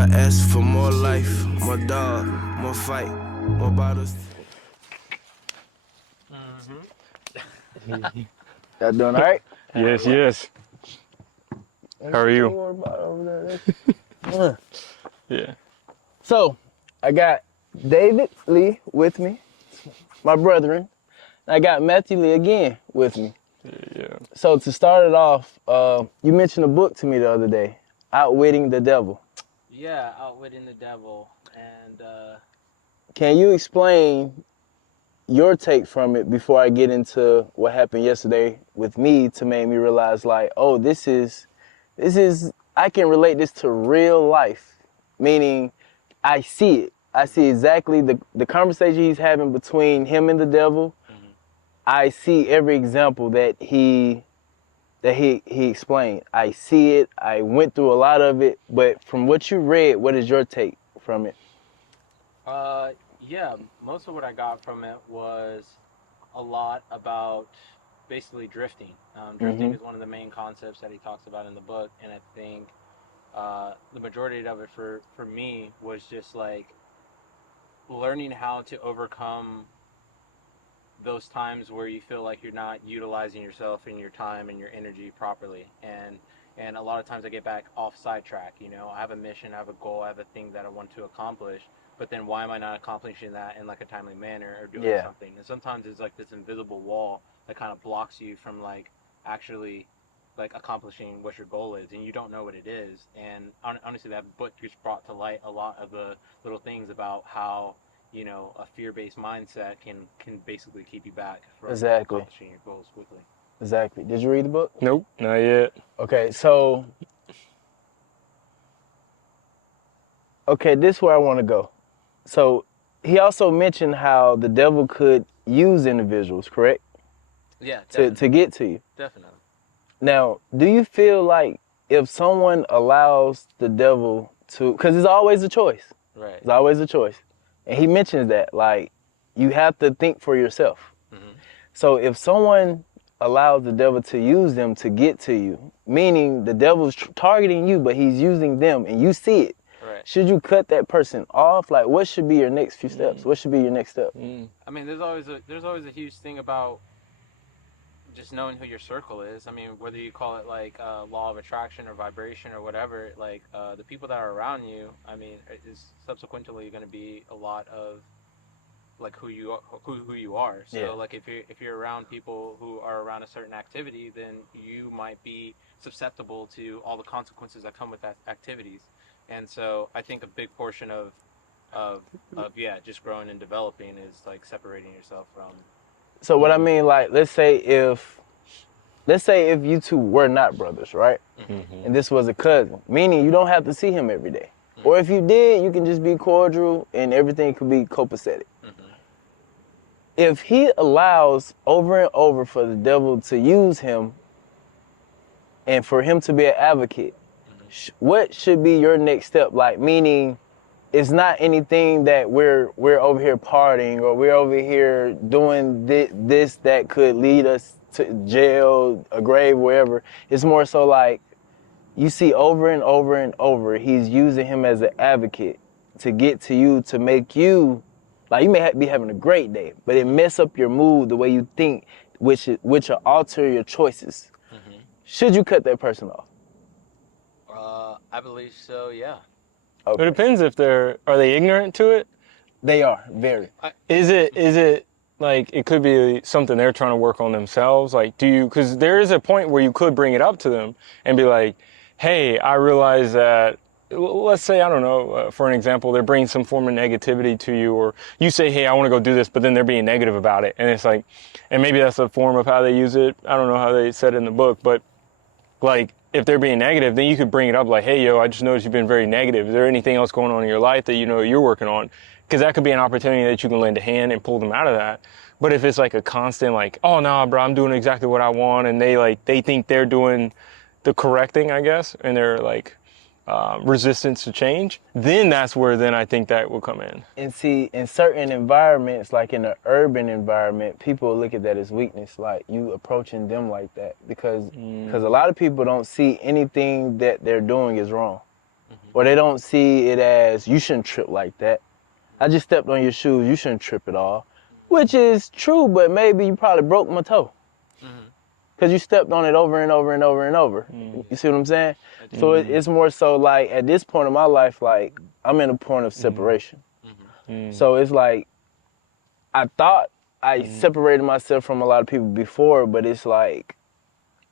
I ask for more life, more dog, more fight, more bottles. Y'all doing all right? Yes, yes. How are you? Yeah. So, I got David Lee with me, my brethren. I got Matthew Lee again with me. Yeah. So to start it off, you mentioned a book to me the other day, Outwitting the Devil. Yeah, Outwitting the Devil. And Can you explain your take from it before I get into what happened yesterday with me to make me realize like, oh, this is, I can relate this to real life, meaning I see it. I see exactly the conversation he's having between him and the devil. I see every example that he explained. I see it. I went through a lot of it. But from what you read, what is your take from it? yeah, most of what I got from it was a lot about basically drifting. Drifting is one of the main concepts that he talks about in the book, and I think the majority of it for me was just like learning how to overcome those times where you feel like you're not utilizing yourself and your time and your energy properly, and a lot of times I get back off sidetrack. You know, I have a mission, I have a goal, I have a thing that I want to accomplish, but then why am I not accomplishing that in like a timely manner or doing something? And sometimes it's like this invisible wall that kind of blocks you from like actually like accomplishing what your goal is, and you don't know what it is. And honestly, that book just brought to light a lot of the little things about how, you know, a fear-based mindset can basically keep you back from accomplishing your goals quickly. Exactly. Did you read the book? Nope, not yet. Okay, so this is where I want to go. So he also mentioned how the devil could use individuals, correct? Yeah, to get to you. definitely. Now, do you feel like if someone allows the devil to, because it's always a choice. Right. It's always a choice. And he mentions that, like, you have to think for yourself. So if someone allows the devil to use them to get to you, meaning the devil's targeting you, but he's using them and you see it, Right. should you cut that person off? Like, what should be your next few steps? What should be your next step? I mean, there's always a huge thing about just knowing who your circle is. I mean, whether you call it like law of attraction or vibration or whatever, like the people that are around you, I mean, is subsequently going to be a lot of like who you are. So like if you're around people who are around a certain activity, then you might be susceptible to all the consequences that come with that activities. And so I think a big portion of just growing and developing is like separating yourself from. So what I mean, like, let's say if you two were not brothers, right? And this was a cousin, meaning you don't have to see him every day. Or if you did, you can just be cordial and everything could be copacetic. If he allows over and over for the devil to use him and for him to be an advocate, what should be your next step? Like, meaning it's not anything that we're over here partying or we're over here doing this that could lead us to jail, a grave, wherever. It's more so like you see over and over and over, he's using him as an advocate to get to you, to make you, like, you may be having a great day, but it mess up your mood, the way you think, which will alter your choices. Should you cut that person off? I believe so, yeah. Okay. It depends if are they ignorant to it? They are, very. Is it like it could be something they're trying to work on themselves? Like, because there is a point where you could bring it up to them and be like, hey, I realize that, let's say, I don't know, for an example, they're bringing some form of negativity to you, or you say, hey, I want to go do this, but then they're being negative about it. And it's like, and maybe that's a form of how they use it. I don't know how they said it in the book, but like, if they're being negative, then you could bring it up like, hey, yo, I just noticed you've been very negative. Is there anything else going on in your life that you know you're working on? Because that could be an opportunity that you can lend a hand and pull them out of that. But if it's like a constant like, oh, no, bro, I'm doing exactly what I want, and they think they're doing the correct thing, I guess, and they're like resistance to change, then that's where then I think that will come in. And see, in certain environments, like in an urban environment, people look at that as weakness, like you approaching them like that, because a lot of people don't see anything that they're doing is wrong. Or they don't see it as, you shouldn't trip like that. I just stepped on your shoes, you shouldn't trip at all. Which is true, but maybe you probably broke my toe. Because you stepped on it over and over and over and over. You see what I'm saying? So it's more so like, at this point in my life, like, I'm in a point of separation. So it's like, I thought I separated myself from a lot of people before, but it's like,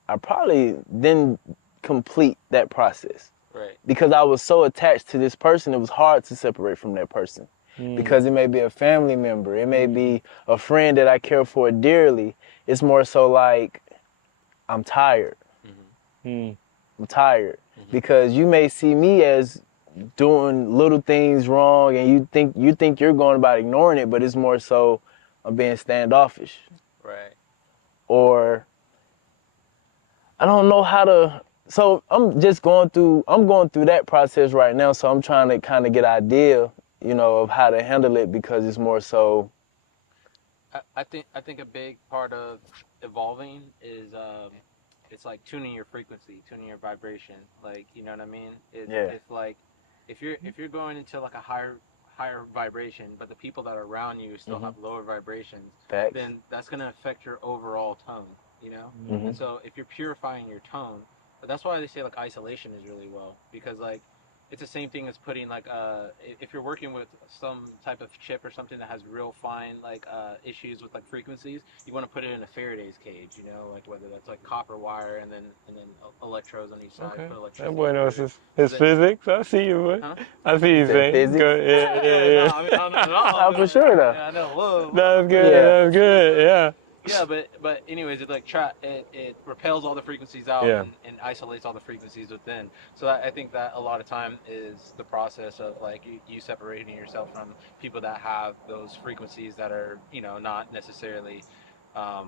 I probably didn't complete that process. Right. Because I was so attached to this person, it was hard to separate from that person. Because it may be a family member, it may be a friend that I care for dearly. It's more so like, I'm tired. I'm tired. Because you may see me as doing little things wrong and you think you're going about ignoring it, but it's more so I'm being standoffish. Right. Or I don't know how to, so I'm going through that process right now, so I'm trying to kind of get an idea, you know, of how to handle it, because it's more so. I think a big part of evolving is it's like tuning your frequency, tuning your vibration. Like, you know what I mean? It's like if you're going into like a higher vibration, but the people that are around you still have lower vibrations, Facts. then that's gonna affect your overall tone, you know? And so if you're purifying your tone, but that's why they say like isolation is really well, because like it's the same thing as putting like if you're working with some type of chip or something that has real fine like issues with like frequencies, you want to put it in a Faraday's cage, you know, like whether that's like copper wire and then electrodes on each side. Okay. Put That electricity boy knows through it. his So physics. I see you, boy. Huh? I see you saying. Physics? Go, yeah. No, I mean, I For sure, though. Yeah, I know. Whoa. That's good. Yeah. That's good. Yeah. Yeah, but anyways, it like it repels all the frequencies out Yeah. and isolates all the frequencies within. So I think that a lot of time is the process of like you separating yourself from people that have those frequencies that are, you know, not necessarily a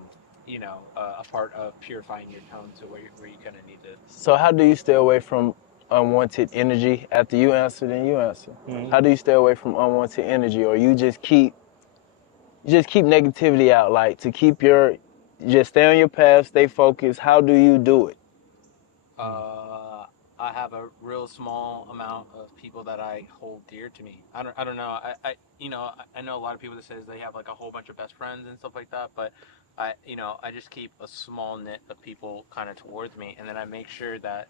part of purifying your tone to where you kind of need to. So how do you stay away from unwanted energy? After you answer, then you answer. How do you stay away from unwanted energy, or you just keep negativity out, like to keep just stay on your path, stay focused? How do you do it? I have a real small amount of people that I hold dear to me. I don't know. I know a lot of people that says they have like a whole bunch of best friends and stuff like that, but I just keep a small knit of people kind of towards me, and then I make sure that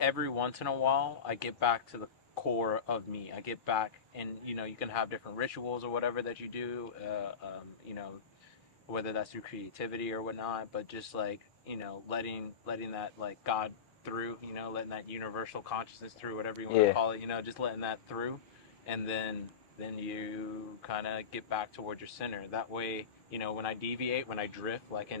every once in a while I get back to the core of me. I get back, and you can have different rituals or whatever that you do, whether that's through creativity or whatnot, but just like letting that like God through, letting that universal consciousness through, whatever you want to call it, just letting that through, and then you kind of get back towards your center. That way, when I deviate, when I drift, like in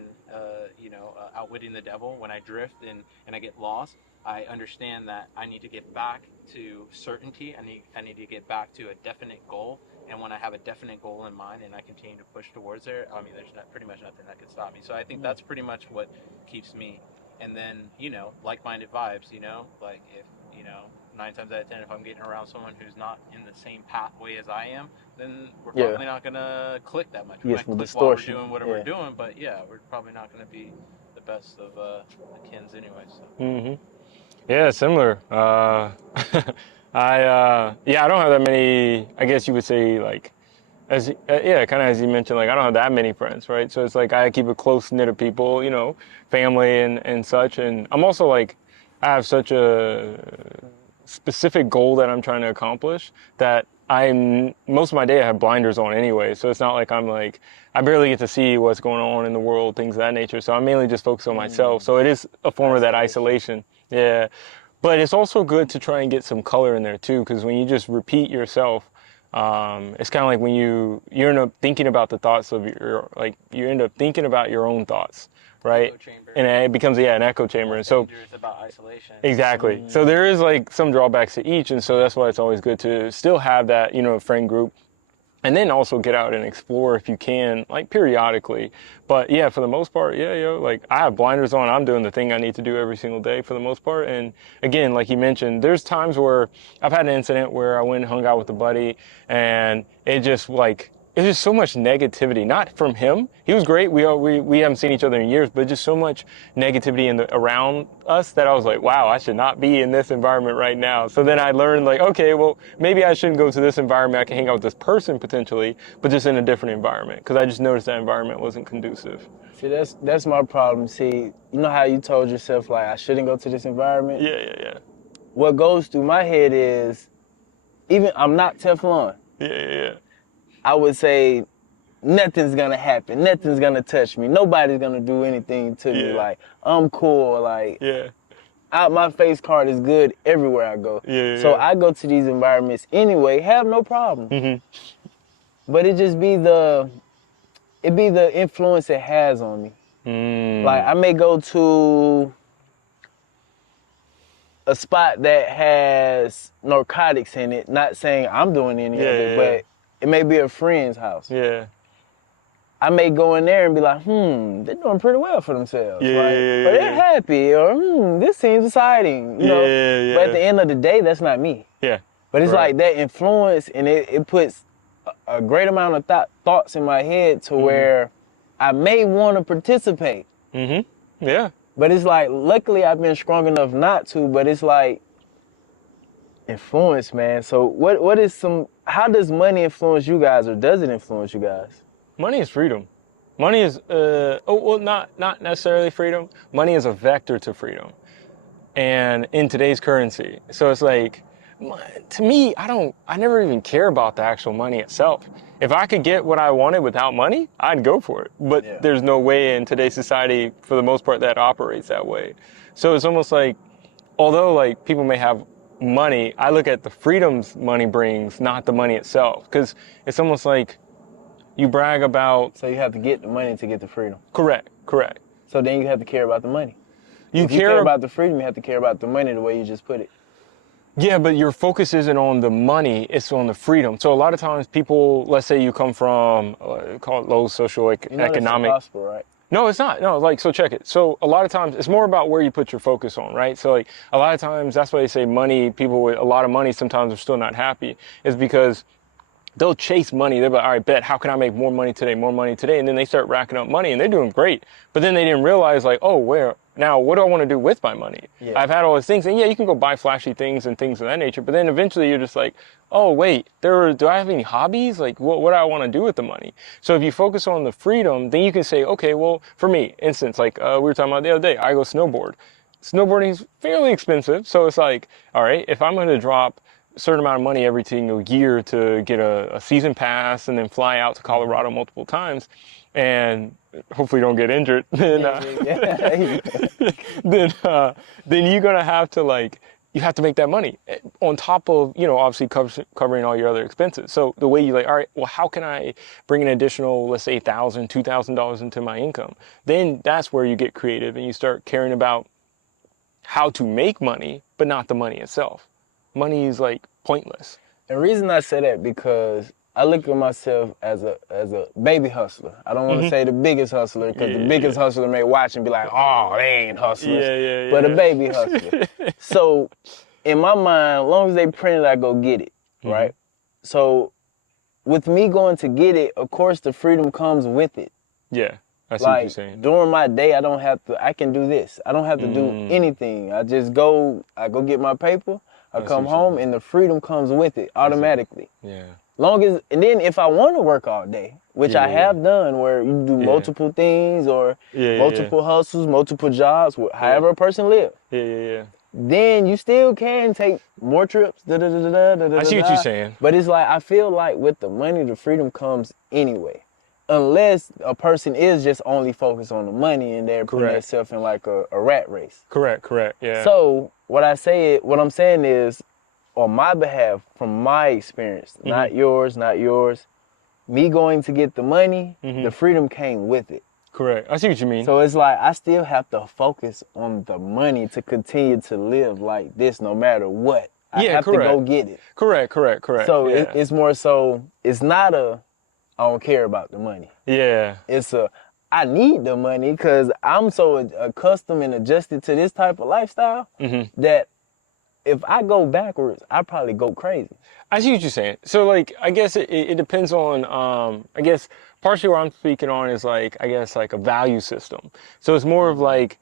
outwitting the devil, when I drift and I get lost, I understand that I need to get back to certainty. I need to get back to a definite goal. And when I have a definite goal in mind and I continue to push towards it, I mean, there's pretty much nothing that can stop me. So I think that's pretty much what keeps me. And then, like-minded vibes, like if, 9 times out of 10, if I'm getting around someone who's not in the same pathway as I am, then we're probably not going to click that much. We might click distortion. while we're doing whatever we're doing, but yeah, we're probably not going to be the best of the kins anyway. So. Yeah, similar. I don't have that many. I guess you would say like, kind of as you mentioned, like I don't have that many friends, right? So it's like I keep a close knit of people, family and such. And I'm also like, I have such a specific goal that I'm trying to accomplish that most of my day I have blinders on anyway. So it's not like I barely get to see what's going on in the world, things of that nature. So I'm mainly just focused on myself. So it is a form of that isolation. Yeah. But it's also good to try and get some color in there too, because when you just repeat yourself, it's kind of like when you end up thinking about the thoughts of you end up thinking about your own thoughts, right? And it becomes an echo chamber. And so it's about isolation. Exactly. So there is like some drawbacks to each, and so that's why it's always good to still have that, friend group. And then also get out and explore if you can, like periodically. But yeah, for the most part, like I have blinders on. I'm doing the thing I need to do every single day for the most part. And again, like you mentioned, there's times where I've had an incident where I went and hung out with a buddy and it just like it was just so much negativity, not from him. He was great. We haven't seen each other in years, but just so much negativity around us that I was like, wow, I should not be in this environment right now. So then I learned like, okay, well, maybe I shouldn't go to this environment. I can hang out with this person potentially, but just in a different environment. Because I just noticed that environment wasn't conducive. See, that's my problem. See, you know how you told yourself, like, I shouldn't go to this environment? Yeah. What goes through my head is, even I'm not Teflon. Yeah. I would say nothing's gonna happen. Nothing's gonna touch me. Nobody's gonna do anything to me. Like, I'm cool. Like, my face card is good everywhere I go. So I go to these environments anyway, have no problem. Mm-hmm. But it just be the influence it has on me. Like, I may go to a spot that has narcotics in it, not saying I'm doing any of it, but it may be a friend's house. Yeah. I may go in there and be like, they're doing pretty well for themselves. Yeah, right? Or they're happy, or this seems exciting. You know? But at the end of the day, that's not me. Yeah. But it's like that influence, and it puts a great amount of thoughts in my head to where I may want to participate. Mm-hmm. Yeah. But it's like, luckily I've been strong enough not to, but it's like, influence, man. So how does money influence you guys, or does it influence you guys? Money is freedom. Money is, not necessarily freedom. Money is a vector to freedom. And in today's currency. So it's like, to me, I never even care about the actual money itself. If I could get what I wanted without money, I'd go for it. But there's no way in today's society, for the most part, that operates that way. So it's almost like, although like people may have money, I look at the freedoms money brings, not the money itself. Because it's almost like you brag about... So you have to get the money to get the freedom. Correct. So then you have to care about the money. If you care about the freedom, you have to care about the money the way you just put it. Yeah, but your focus isn't on the money, it's on the freedom. So a lot of times people, let's say you come from, call it low socioeconomic... That's the gospel, right? No, it's not. No, like, so check it. So a lot of times it's more about where you put your focus on, right? So like a lot of times that's why they say money, people with a lot of money sometimes are still not happy, is because they'll chase money. They'll be like, all right, bet, how can I make more money today? And then they start racking up money and they're doing great. But then they didn't realize like, oh, now what do I want to do with my money? Yeah. I've had all these things, and you can go buy flashy things and things of that nature. But then eventually you're just like, oh, wait, do I have any hobbies? Like, what do I want to do with the money? So if you focus on the freedom, then you can say, okay, well, for me, instance, like we were talking about the other day, I go snowboard. Snowboarding is fairly expensive. So it's like, all right, if I'm going to drop a certain amount of money every single year to get a season pass and then fly out to Colorado multiple times and hopefully don't get injured, then then you're going to have to you have to make that money on top of, obviously covering all your other expenses. So the way you all right, well, how can I bring an additional, let's say $1,000, $2,000 into my income? Then that's where you get creative and you start caring about how to make money, but not the money itself. Money is pointless. The reason I say that because I look at myself as a baby hustler. I don't want to say the biggest hustler because the biggest hustler may watch and be like, oh, they ain't hustlers. But a baby hustler. So in my mind, as long as they print it, I go get it, right? So with me going to get it, of course, the freedom comes with it. Yeah, I see what you're saying. During my day, I can do this. I don't have to do anything. I go get my paper. I come home and the freedom comes with it automatically. Yeah. And then if I want to work all day, which I have done, where you do multiple things or multiple hustles, multiple jobs, however a person lives. Then you still can take more trips. I see what you're saying. But it's like, I feel like with the money, the freedom comes anyway. Unless a person is just only focused on the money and they're putting themselves in a rat race. Correct, yeah. So what I'm saying is, on my behalf, from my experience, not yours, me going to get the money, the freedom came with it. Correct. I see what you mean. So it's like, I still have to focus on the money to continue to live like this no matter what. I have to go get it. Correct. So it's more so, it's not I don't care about the money. Yeah. It's I need the money because I'm so accustomed and adjusted to this type of lifestyle that if I go backwards, I probably go crazy. I see what you're saying. So like, I guess it depends on, I guess partially what I'm speaking on is like, I guess like a value system. So it's more of like,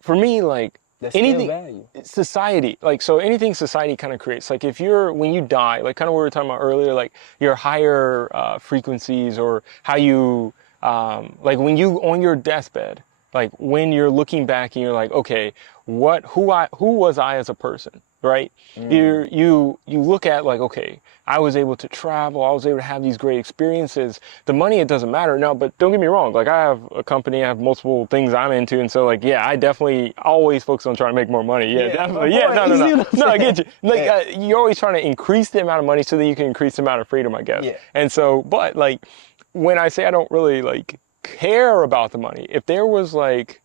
for me, like That's still anything, value. society, like, so anything society kind of creates, like if you're, when you die, like kind of what we were talking about earlier, like your higher frequencies or how you, like when you on your deathbed, like when you're looking back and you're like, okay, who was I as a person, right? You look at like, okay, I was able to travel, I was able to have these great experiences. The money, it doesn't matter. No, but don't get me wrong, like I have a company, I have multiple things I'm into, and so like, yeah, I definitely always focus on trying to make more money. Yeah, definitely. Yeah, no, I get you. Like you're always trying to increase the amount of money so that you can increase the amount of freedom, I guess. Yeah. And so, but like when I say I don't really like care about the money, if there was like,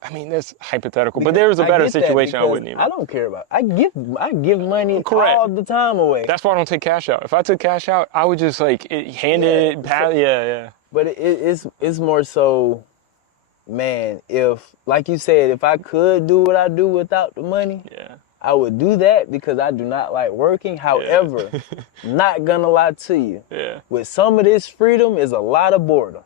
I mean, that's hypothetical, but there was a better situation, I wouldn't even. I don't care about it. I give money Correct. all the time away. That's why I don't take cash out. If I took cash out, I would just like hand it, yeah. But it's more so, man, if, like you said, if I could do what I do without the money, Yeah. I would do that because I do not like working. However, not gonna lie to you, Yeah. with some of this freedom is a lot of boredom.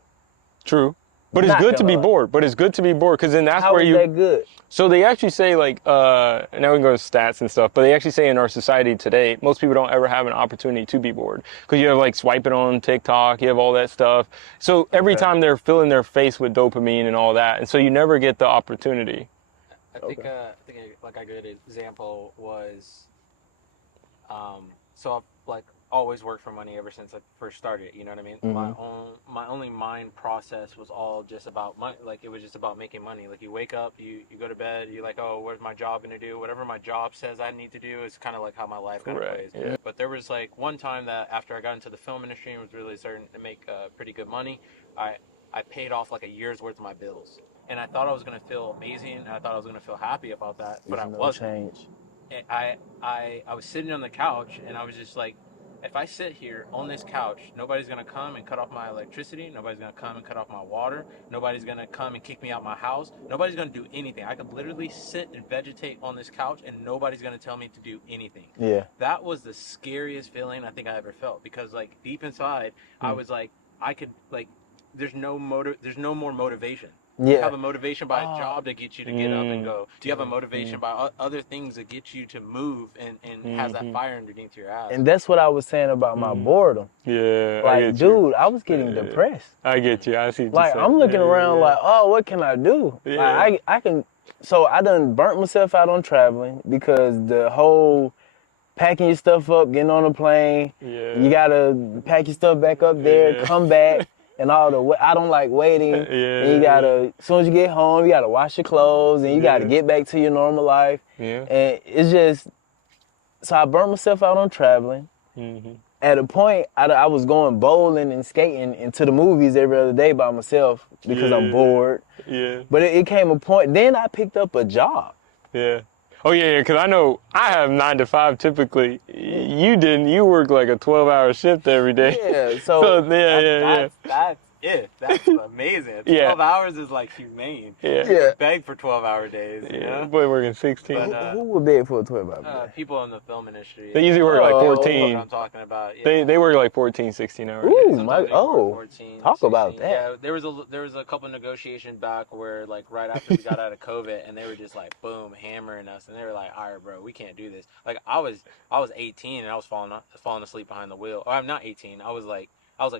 True. But it's Not good to gonna be lie. bored. But it's good to be bored because then that's How where is you. that good? So they actually say like, now we can go to stats and stuff, but they actually say in our society today, most people don't ever have an opportunity to be bored because you have like swiping on TikTok, you have all that stuff. So every time they're filling their face with dopamine and all that, and so you never get the opportunity. I think like a good example was, so I've like always worked for money ever since I first started. You know what I mean? My only mind process was all just about money. Like it was just about making money. Like you wake up, you go to bed, you're like, oh, what's my job gonna do? Whatever my job says I need to do is kind of like how my life kind of plays. Yeah. But there was like one time that after I got into the film industry and was really starting to make pretty good money, I paid off like a year's worth of my bills. And I thought I was gonna feel amazing, and I thought I was gonna feel happy about that, but I wasn't. Change. And I was sitting on the couch, and I was just like, if I sit here on this couch, nobody's gonna come and cut off my electricity. Nobody's gonna come and cut off my water. Nobody's gonna come and kick me out my house. Nobody's gonna do anything. I could literally sit and vegetate on this couch, and nobody's gonna tell me to do anything. Yeah. That was the scariest feeling I think I ever felt, because like deep inside, I was like, I could like, there's no more motivation. Yeah. You have a motivation by a job to get you to get up and go. Do you have a motivation by other things that get you to move and has that fire underneath your ass? And that's what I was saying about my boredom. Yeah. Like, dude, I was getting depressed. I get you. I see what Like, you're saying. I'm looking around like, oh, what can I do? Yeah. Like, I can, so I done burnt myself out on traveling because the whole packing your stuff up, getting on a plane, you gotta pack your stuff back up there, come back. And all I don't like waiting. And you gotta, as soon as you get home, you gotta wash your clothes and you gotta get back to your normal life. Yeah. And it's just, so I burnt myself out on traveling. At a point, I was going bowling and skating and to the movies every other day by myself because I'm bored. Yeah. But it came a point, then I picked up a job. Yeah. Oh, yeah, because I know I have 9 to 5 typically. You didn't. You work like a 12-hour shift every day. Yeah, so That's it. That's amazing. 12 hours is like humane. Yeah. Beg for 12-hour days. You know? Boy working 16. who would beg for a 12-hour? People in the film industry. They usually work like What 14. I'm talking about. Yeah. They work like 14, 16 hours. Ooh, Sometimes they work 14, talk 16. about that. Yeah, there was a couple negotiations back where like right after we got out of COVID, and they were just like boom hammering us, and they were like, all right, bro, we can't do this. Like I was 18 and I was falling asleep behind the wheel. Or I'm not 18. I was like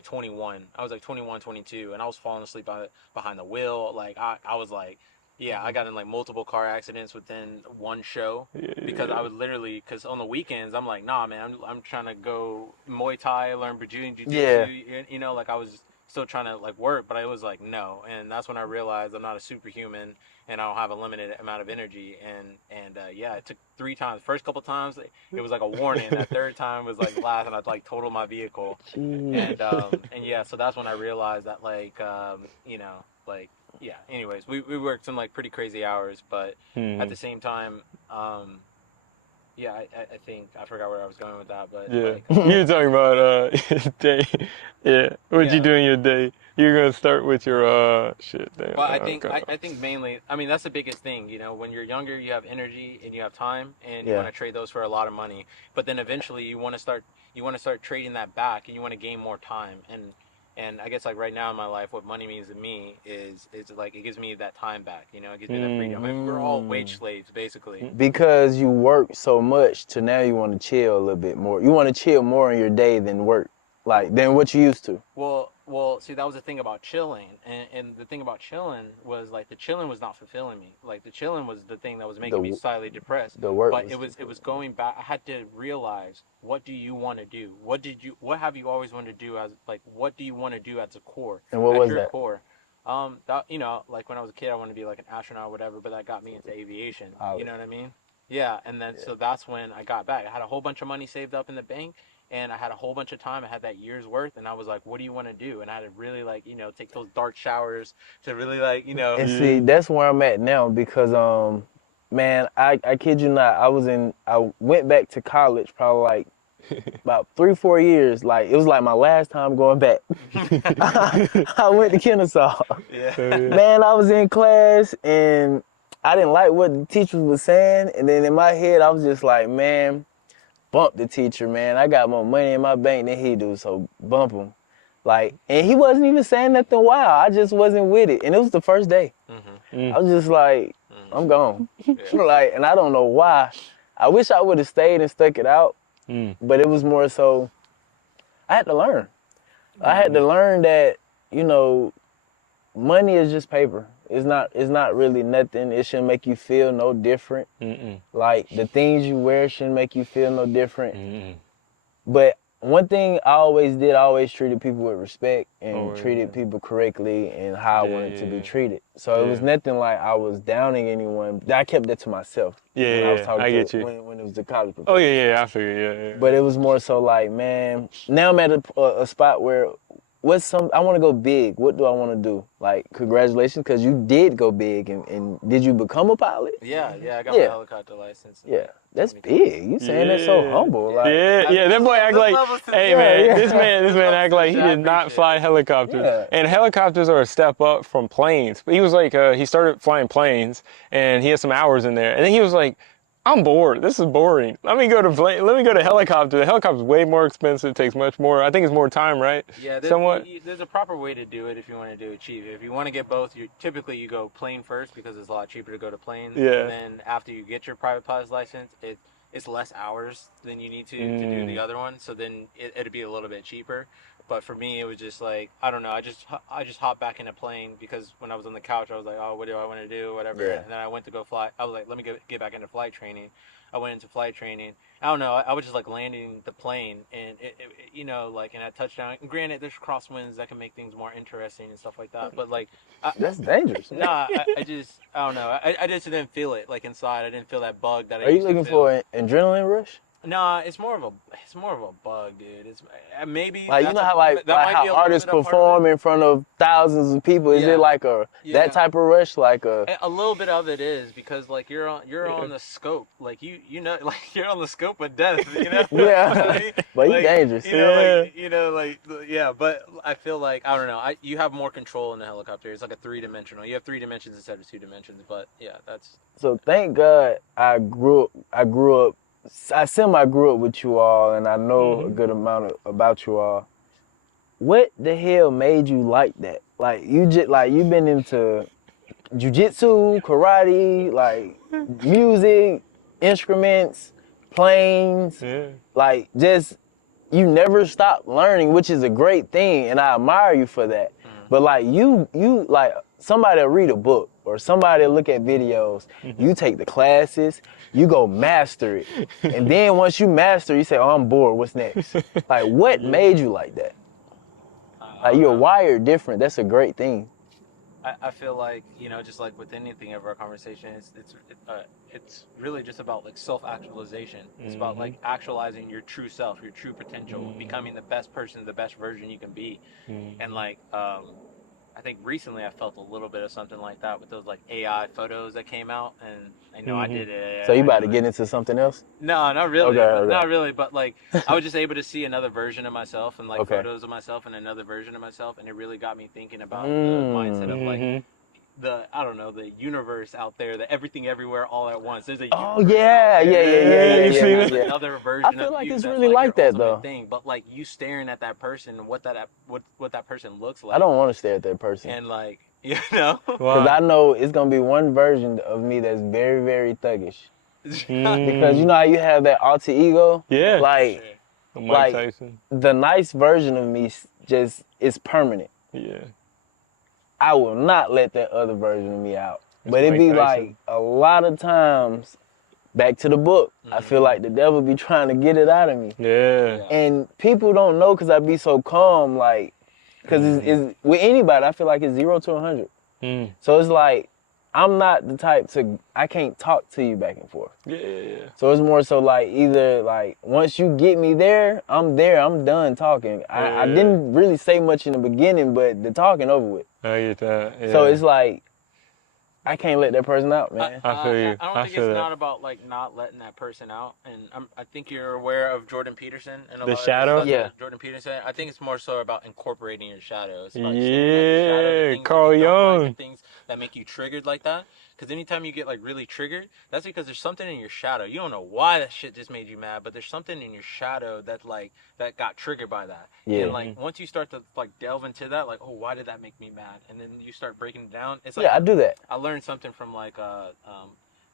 21. I was like 21, 22, and I was falling asleep behind the wheel. Like I was like, yeah, I got in like multiple car accidents within one show because I would literally, because on the weekends I'm like, nah, man, I'm trying to go Muay Thai, learn Brazilian Jiu-Jitsu, you know, like I was still trying to like work, but I was like, no, and that's when I realized I'm not a superhuman and I don't have a limited amount of energy, and yeah, it took 3 times. First couple times it was like a warning. That third time was like last, and I'd like totaled my vehicle, and yeah, so that's when I realized that like you know, like yeah. Anyways, we worked some like pretty crazy hours, but at the same time, yeah, I think I forgot where I was going with that, but Yeah, like, you were talking about day. Yeah, what'd you do in your day? You're gonna start with your shit. Damn. But I think Okay. I think mainly, I mean, that's the biggest thing. You know, when you're younger, you have energy and you have time, and you Yeah. want to trade those for a lot of money. But then eventually, you want to start trading that back, and you want to gain more time. And I guess like right now in my life, what money means to me is like it gives me that time back. You know, it gives me that freedom. I mean, we're all wage slaves basically. Because you work so much to now you want to chill a little bit more. You want to chill more in your day than work, like than what you used to. Well, see, that was the thing about chilling, and the thing about chilling was like the chilling was not fulfilling me. Like the chilling was the thing that was making me slightly depressed. The work But was it was going back. I had to realize, what do you want to do? What have you always wanted to do as like what do you want to do as a core? And what At was your that? core. That, you know, like when I was a kid, I wanted to be like an astronaut or whatever, but that got me into aviation. You know what I mean? Yeah, and then so that's when I got back. I had a whole bunch of money saved up in the bank, and I had a whole bunch of time. I had that year's worth, and I was like, "What do you want to do?" And I had to really like, you know, take those dark showers to really like, you know. And see, that's where I'm at now because man, I kid you not, I went back to college probably like about 3-4 years. Like it was like my last time going back. I went to Kennesaw. Yeah. Man, I was in class and I didn't like what the teacher was saying, and then in my head I was just like, man, bump the teacher, man. I got more money in my bank than he do, so bump him. Like, and he wasn't even saying nothing wild. I just wasn't with it, and it was the first day. I was just like, I'm gone. Like, and I don't know why. I wish I would have stayed and stuck it out, but it was more so I had to learn. I had to learn that, you know, money is just paper. It's not really nothing. It shouldn't make you feel no different. Like the things you wear shouldn't make you feel no different. But one thing I always treated people with respect and treated people correctly and how I wanted to be treated. So it was nothing like I was downing anyone. I kept that to myself. When I was talking get you. When it was the college professor. Oh yeah, I figured, yeah. But it was more so like, man, now I'm at a spot where I want to go big. What do I want to do? Like, congratulations, because you did go big. And did you become a pilot? Yeah, I got my helicopter license. Yeah, that's big. You saying that so humble. Like, that boy act like, hey man, this man act like he did not fly helicopters. Yeah. And helicopters are a step up from planes. But he was like, he started flying planes, and he had some hours in there. And then he was like, I'm bored. This is boring. Let me go to helicopter. The helicopter's way more expensive. Takes much more. I think it's more time, right? Yeah, somewhat. There's a proper way to do it if you want to do it cheap. If you want to get both, typically you go plane first because it's a lot cheaper to go to planes. Yeah. And then after you get your private pilot's license, it's less hours than you need to do the other one. So then it'd be a little bit cheaper. But for me, it was just like, I don't know. I just hopped back in a plane because when I was on the couch, I was like, oh, what do I want to do? Whatever. Yeah. And then I went to go fly. I was like, let me get back into flight training. I went into flight training. I don't know. I was just like landing the plane and you know, like, and I touchdown. And granted, there's crosswinds that can make things more interesting and stuff like that. But like, that's dangerous. Nah, I don't know. I just didn't feel it like inside. I didn't feel that bug that I Are you used to looking feel. for an adrenaline rush? Nah, it's more of a bug, dude. It's maybe Like, you know how that might how be a little artists bit of part of perform it. in front of thousands of people? Is Yeah. it like Yeah. that type of rush? Like A little bit of it is because like you're on the scope, like you know, like you're on the scope of death, you know. Yeah. You know what I mean? But you Like, dangerous. Yeah. But I feel like I don't know. You have more control in the helicopter. It's like a 3-dimensional. You have 3 dimensions instead of 2 dimensions. But yeah, that's. So thank God I grew up. I grew up with you all, and I know a good amount about you all. What the hell made you like that? Like you've been into jiu-jitsu, karate, like music, instruments, planes, like just you never stop learning, which is a great thing, and I admire you for that. But like you like somebody will read a book or somebody will look at videos, you take the classes, you go master it. And then once you master, you say, oh, I'm bored, what's next? Like what made you like that? Like you're wired different. That's a great thing. I feel like, you know, just like with anything of our conversation, it's really just about like self-actualization. It's about like actualizing your true self, your true potential, becoming the best person, the best version you can be. And like I think recently I felt a little bit of something like that with those like AI photos that came out, and I know I did it. So you about to get into something else? No, not really. Okay. Not really, but like I was just able to see another version of myself and like Okay. photos of myself and another version of myself, and it really got me thinking about the mindset of like the I don't know the universe out there, the everything everywhere all at once. There's a Oh universe yeah, out yeah, there. yeah, yeah, yeah, you've yeah, seen yeah, it. yeah. Another version I feel of like you it's that's really like like your that ultimate though. thing, but like you staring at that person and what that person looks like. I don't want to stare at that person. And like you know. Because I know it's going to be one version of me that's very, very thuggish. Because you know how you have that alter ego? Yeah. Like, Mike like Tyson. the nice version of me just is permanent. Yeah. I will not let that other version of me out. It's But it Mike be Tyson. like a lot of times, back to the book, I feel like the devil be trying to get it out of me. Yeah. And people don't know because I be so calm, like, because it's with anybody, I feel like it's 0 to 100. So it's like, I'm not the type I can't talk to you back and forth. Yeah. So it's more so like either like, once you get me there, I'm done talking. I didn't really say much in the beginning, but the talking over with. I get that. Yeah. So it's like, I can't let that person out, man. I feel you. I don't think feel it's that. not about like not letting that person out, and I think you're aware of Jordan Peterson and a The lot shadow? of the stuff Yeah. that Jordan Peterson. I think it's more so about incorporating your shadow. It's about Yeah, staring at the shadow, the things Carl that you don't like, Jung. the things that make you triggered like that. Because anytime you get like really triggered, that's because there's something in your shadow. You don't know why that shit just made you mad, but there's something in your shadow that like that got triggered by that. Yeah. And like once you start to like delve into that, like, oh, why did that make me mad? And then you start breaking it down. It's like Yeah, I do that. I learned something from like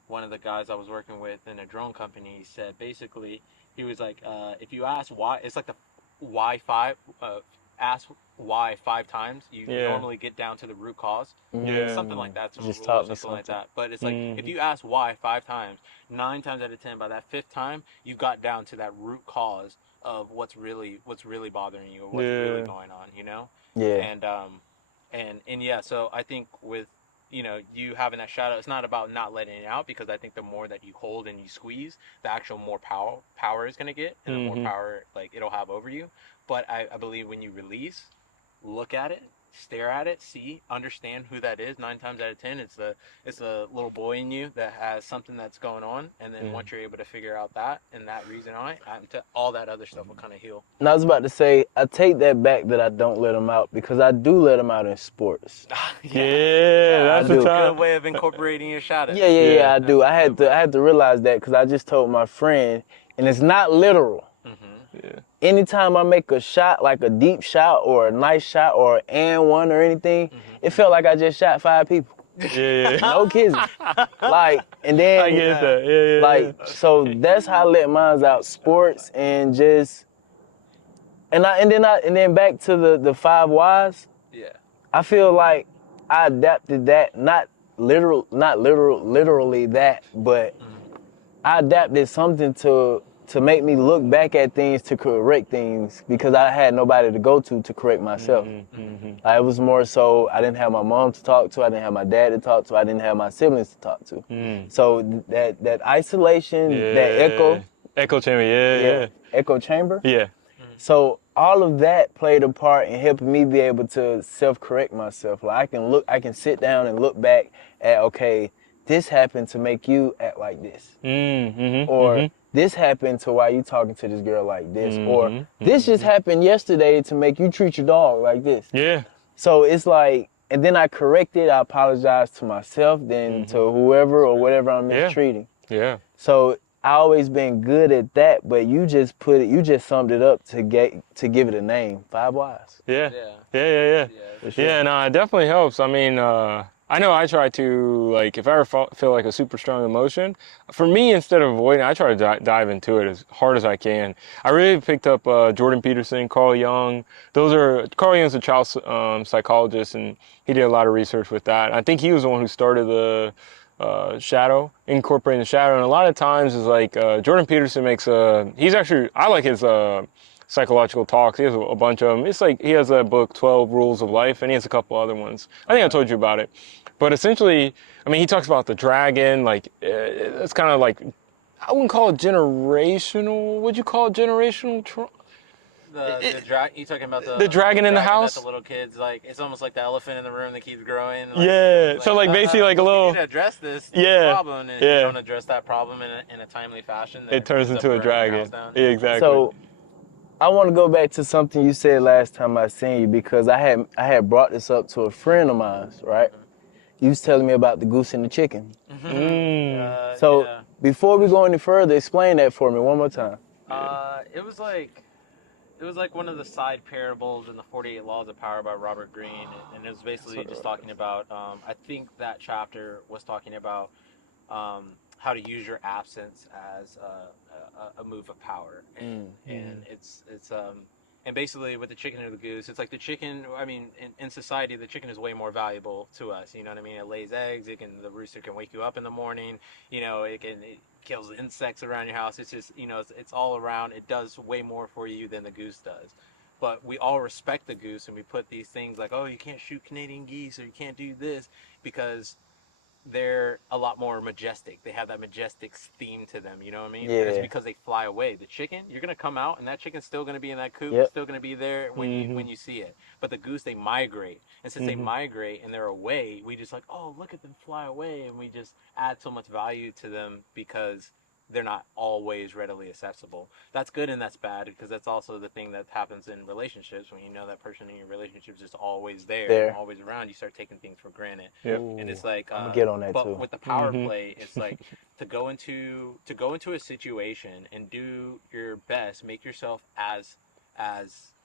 one of the guys I was working with in a drone company. He said basically he was like if you ask why, it's like the why ask why 5 times, you normally get down to the root cause. Yeah. Something like that. Some Just rule taught or me something like something. that. But it's like if you ask why 5 times, 9 times out of 10, by that 5th time, you got down to that root cause of what's really bothering you or what's really going on, you know? Yeah. And yeah, so I think with you having that shadow, it's not about not letting it out, because I think the more that you hold and you squeeze, the actual more power is going to get, and the more power like it'll have over you. But I believe when you release, look at it, stare at it, see, understand who that is. 9 times out of 10, it's the little boy in you that has something that's going on, and then once you're able to figure out that and that reason why, all that other stuff will kind of heal. And I was about to say, I take that back that I don't let them out, because I do let them out in sports. Yeah, that's I the do. time. Good way of incorporating your shadow. Yeah, I do. I had to realize that, because I just told my friend, and it's not literal. Yeah. Anytime I make a shot, like a deep shot or a nice shot or an and one or anything, it felt like I just shot 5 people. Yeah. No kidding. Like, and then I get that. Yeah. like, so that's how I let mine out. Sports and just, and then back to the 5 whys. Yeah. I feel like I adapted that, not literally that, but I adapted something to make me look back at things, to correct things, because I had nobody to go to correct myself. Like, it was more so, I didn't have my mom to talk to, I didn't have my dad to talk to, I didn't have my siblings to talk to. So that isolation, that echo chamber, echo chamber. yeah. So all of that played a part in helping me be able to self-correct myself. Like, I can sit down and look back at, okay, this happened to make you act like this. Or this happened to why you talking to this girl like this. Or this just happened yesterday to make you treat your dog like this. Yeah. So it's like, and then I corrected, I apologized to myself, then to whoever or whatever I'm mistreating. Yeah. So I always been good at that, but you just summed it up to give it a name. 5 whys. Yeah. Yeah. Yeah, no, it definitely helps. I mean, I know I try to, like, if I ever feel like a super strong emotion, for me, instead of avoiding, I try to dive into it as hard as I can. I really picked up Jordan Peterson, Carl Jung. Carl Jung's a child psychologist, and he did a lot of research with that. I think he was the one who started the shadow, incorporating the shadow. And a lot of times is like, Jordan Peterson I like his psychological talks. He has a bunch of them. It's like he has a book, 12 Rules of Life, and he has a couple other ones. I think I told you about it. But essentially, I mean, he talks about the dragon, like, it's kind of like, I wouldn't call it generational. Would you call it generational trauma? You talking about The dragon in the house? That the little kids like. It's almost like the elephant in the room that keeps growing. Like, Yeah. So like basically like a we little. need to address this Yeah. problem, and if you don't address that problem in a timely fashion, then It turns ends up into a burning your house dragon. down. Yeah, exactly. So I want to go back to something you said last time I seen you, because I had brought this up to a friend of mine, right? You was telling me about the goose and the chicken. So yeah. before we go any further, explain that for me one more time. It was like one of the side parables in the 48 Laws of Power by Robert Greene, and it was basically just talking about. I think that chapter was talking about how to use your absence as a move of power, and it's and basically with the chicken or the goose, it's like the chicken. I mean, in society, the chicken is way more valuable to us. You know what I mean? It lays eggs. The rooster can wake you up in the morning. You know, it kills the insects around your house. It's just, it's all around. It does way more for you than the goose does. But we all respect the goose, and we put these things like, oh, you can't shoot Canadian geese, or you can't do this, because they're a lot more majestic. They have that majestic theme to them, you know what I mean? Yeah. And it's because they fly away. The chicken, you're gonna come out, and that chicken's still gonna be in that coop, Yep. still gonna be there when you see it. But the goose, they migrate, and since they migrate and they're away, we just like, oh, look at them fly away, and we just add so much value to them because they're not always readily accessible. That's good and that's bad, because that's also the thing that happens in relationships. When you know that person in your relationship is just always there. And always around, you start taking things for granted. Yep. And it's like I'm gonna get on that but too. with the power play, it's like to go into a situation and do your best, make yourself as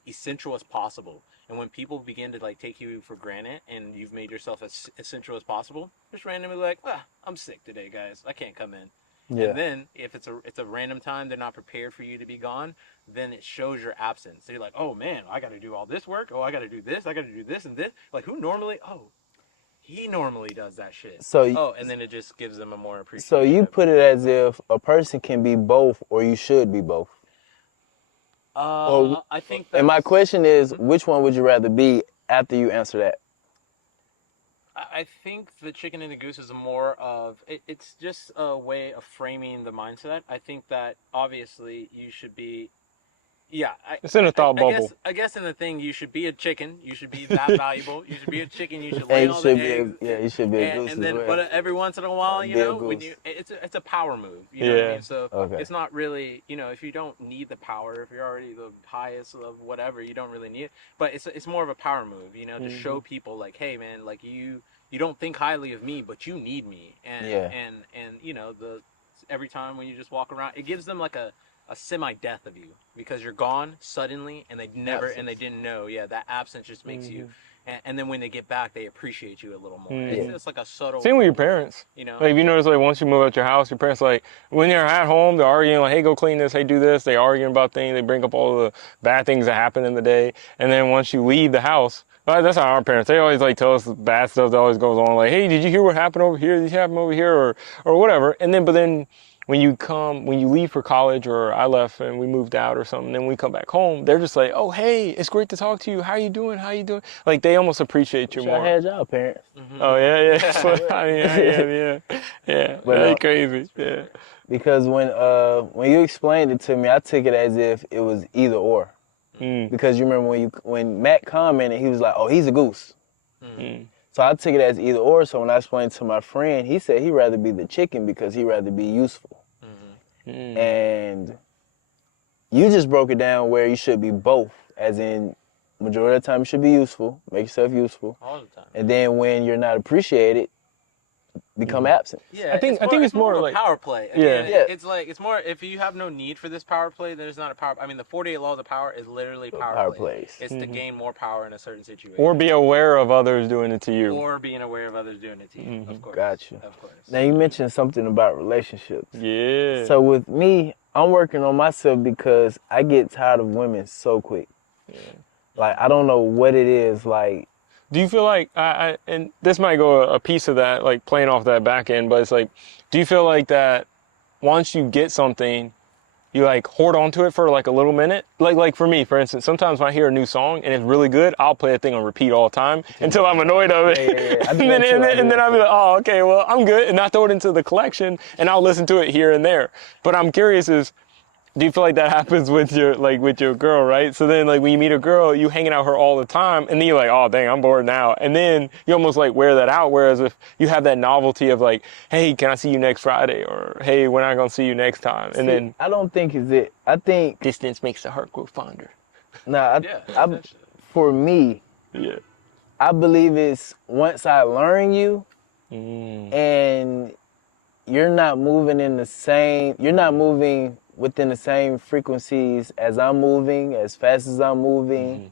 essential as possible. And when people begin to like take you for granted and you've made yourself as essential as possible, just randomly like, I'm sick today, guys, I can't come in. Yeah. And then if it's a random time, they're not prepared for you to be gone, then it shows your absence. They're like, oh man, I got to do all this work. Oh, I got to do this. I got to do this and this. Like, who normally? Oh, he normally does that shit. And then it just gives them a more appreciation. So you put it as if a person can be both, or you should be both. I think. And my question is, which one would you rather be after you answer that? I think the chicken and the goose is more of it's just a way of framing the mindset. I think that obviously you should be, it's in a thought bubble. I guess in the thing, you should be a chicken. You should be that valuable. You should be a chicken. You should lay all the eggs. You should be a goose and then, as well. but every once in a while, when it's a power move. You know what I mean? So it's not really, if you don't need the power, if you're already the highest of whatever, you don't really need it. But it's more of a power move, to show people like, hey man, like you don't think highly of me, but you need me. And every time when you just walk around, it gives them like a semi-death of you, because you're gone suddenly and they didn't know. Yeah, that absence just makes you, and then when they get back, they appreciate you a little more. It's like a subtle. Same with your parents. Like if you notice, like once you move out your house, your parents like when they're at home, they're arguing like, hey, go clean this, hey, do this. They arguing about things. They bring up all the bad things that happen in the day, and then once you leave the house. That's how our parents, they always like tell us the bad stuff that always goes on. Like, hey, did you hear what happened over here? Did you happen over here? Or whatever. But then when you leave for college, or I left and we moved out or something, then we come back home, they're just like, oh, hey, it's great to talk to you. How you doing? Like they almost appreciate you more. I had y'all parents. Oh, yeah. Yeah. But that's crazy. Yeah. Because when you explained it to me, I took it as if it was either or. Because you remember when Matt commented, he was like, oh, he's a goose. So I took it as either or. So when I explained to my friend, he said he'd rather be the chicken because he'd rather be useful. And you just broke it down where you should be both, as in majority of the time you should be useful, make yourself useful. All the time. And then when you're not appreciated, become absent. Yeah, I think it's more like power play. Again, it's more if you have no need for this power play, then it's not a power. I mean, the 48 laws of power is literally power plays. It's to gain more power in a certain situation, or be aware of others doing it to you, or being aware of others doing it to you. Of course, Gotcha. Of course. Now you mentioned something about relationships. Yeah. So with me, I'm working on myself because I get tired of women so quick. Yeah. Like I don't know what it is. Like. Do you feel like, and this might go a piece of that, like playing off that back end, but it's like, do you feel like that once you get something, you like hoard onto it for like a little minute? Like for me, for instance, sometimes when I hear a new song and it's really good, I'll play a thing on repeat all the time until I'm annoyed of it. Yeah. and then I'll be like, oh, okay, well, I'm good. And I throw it into the collection and I'll listen to it here and there. But I'm curious is, do you feel like that happens with your girl, right? So then like when you meet a girl, you hanging out with her all the time, and then you're like, oh dang, I'm bored now. And then you almost like wear that out. Whereas if you have that novelty of like, hey, can I see you next Friday? Or hey, when I gonna see you next time? And then I don't think it's it. I think distance makes the heart grow fonder. For me, Yeah. I believe it's once I learn you, and you're not moving within the same frequencies as I'm moving, as fast as I'm moving.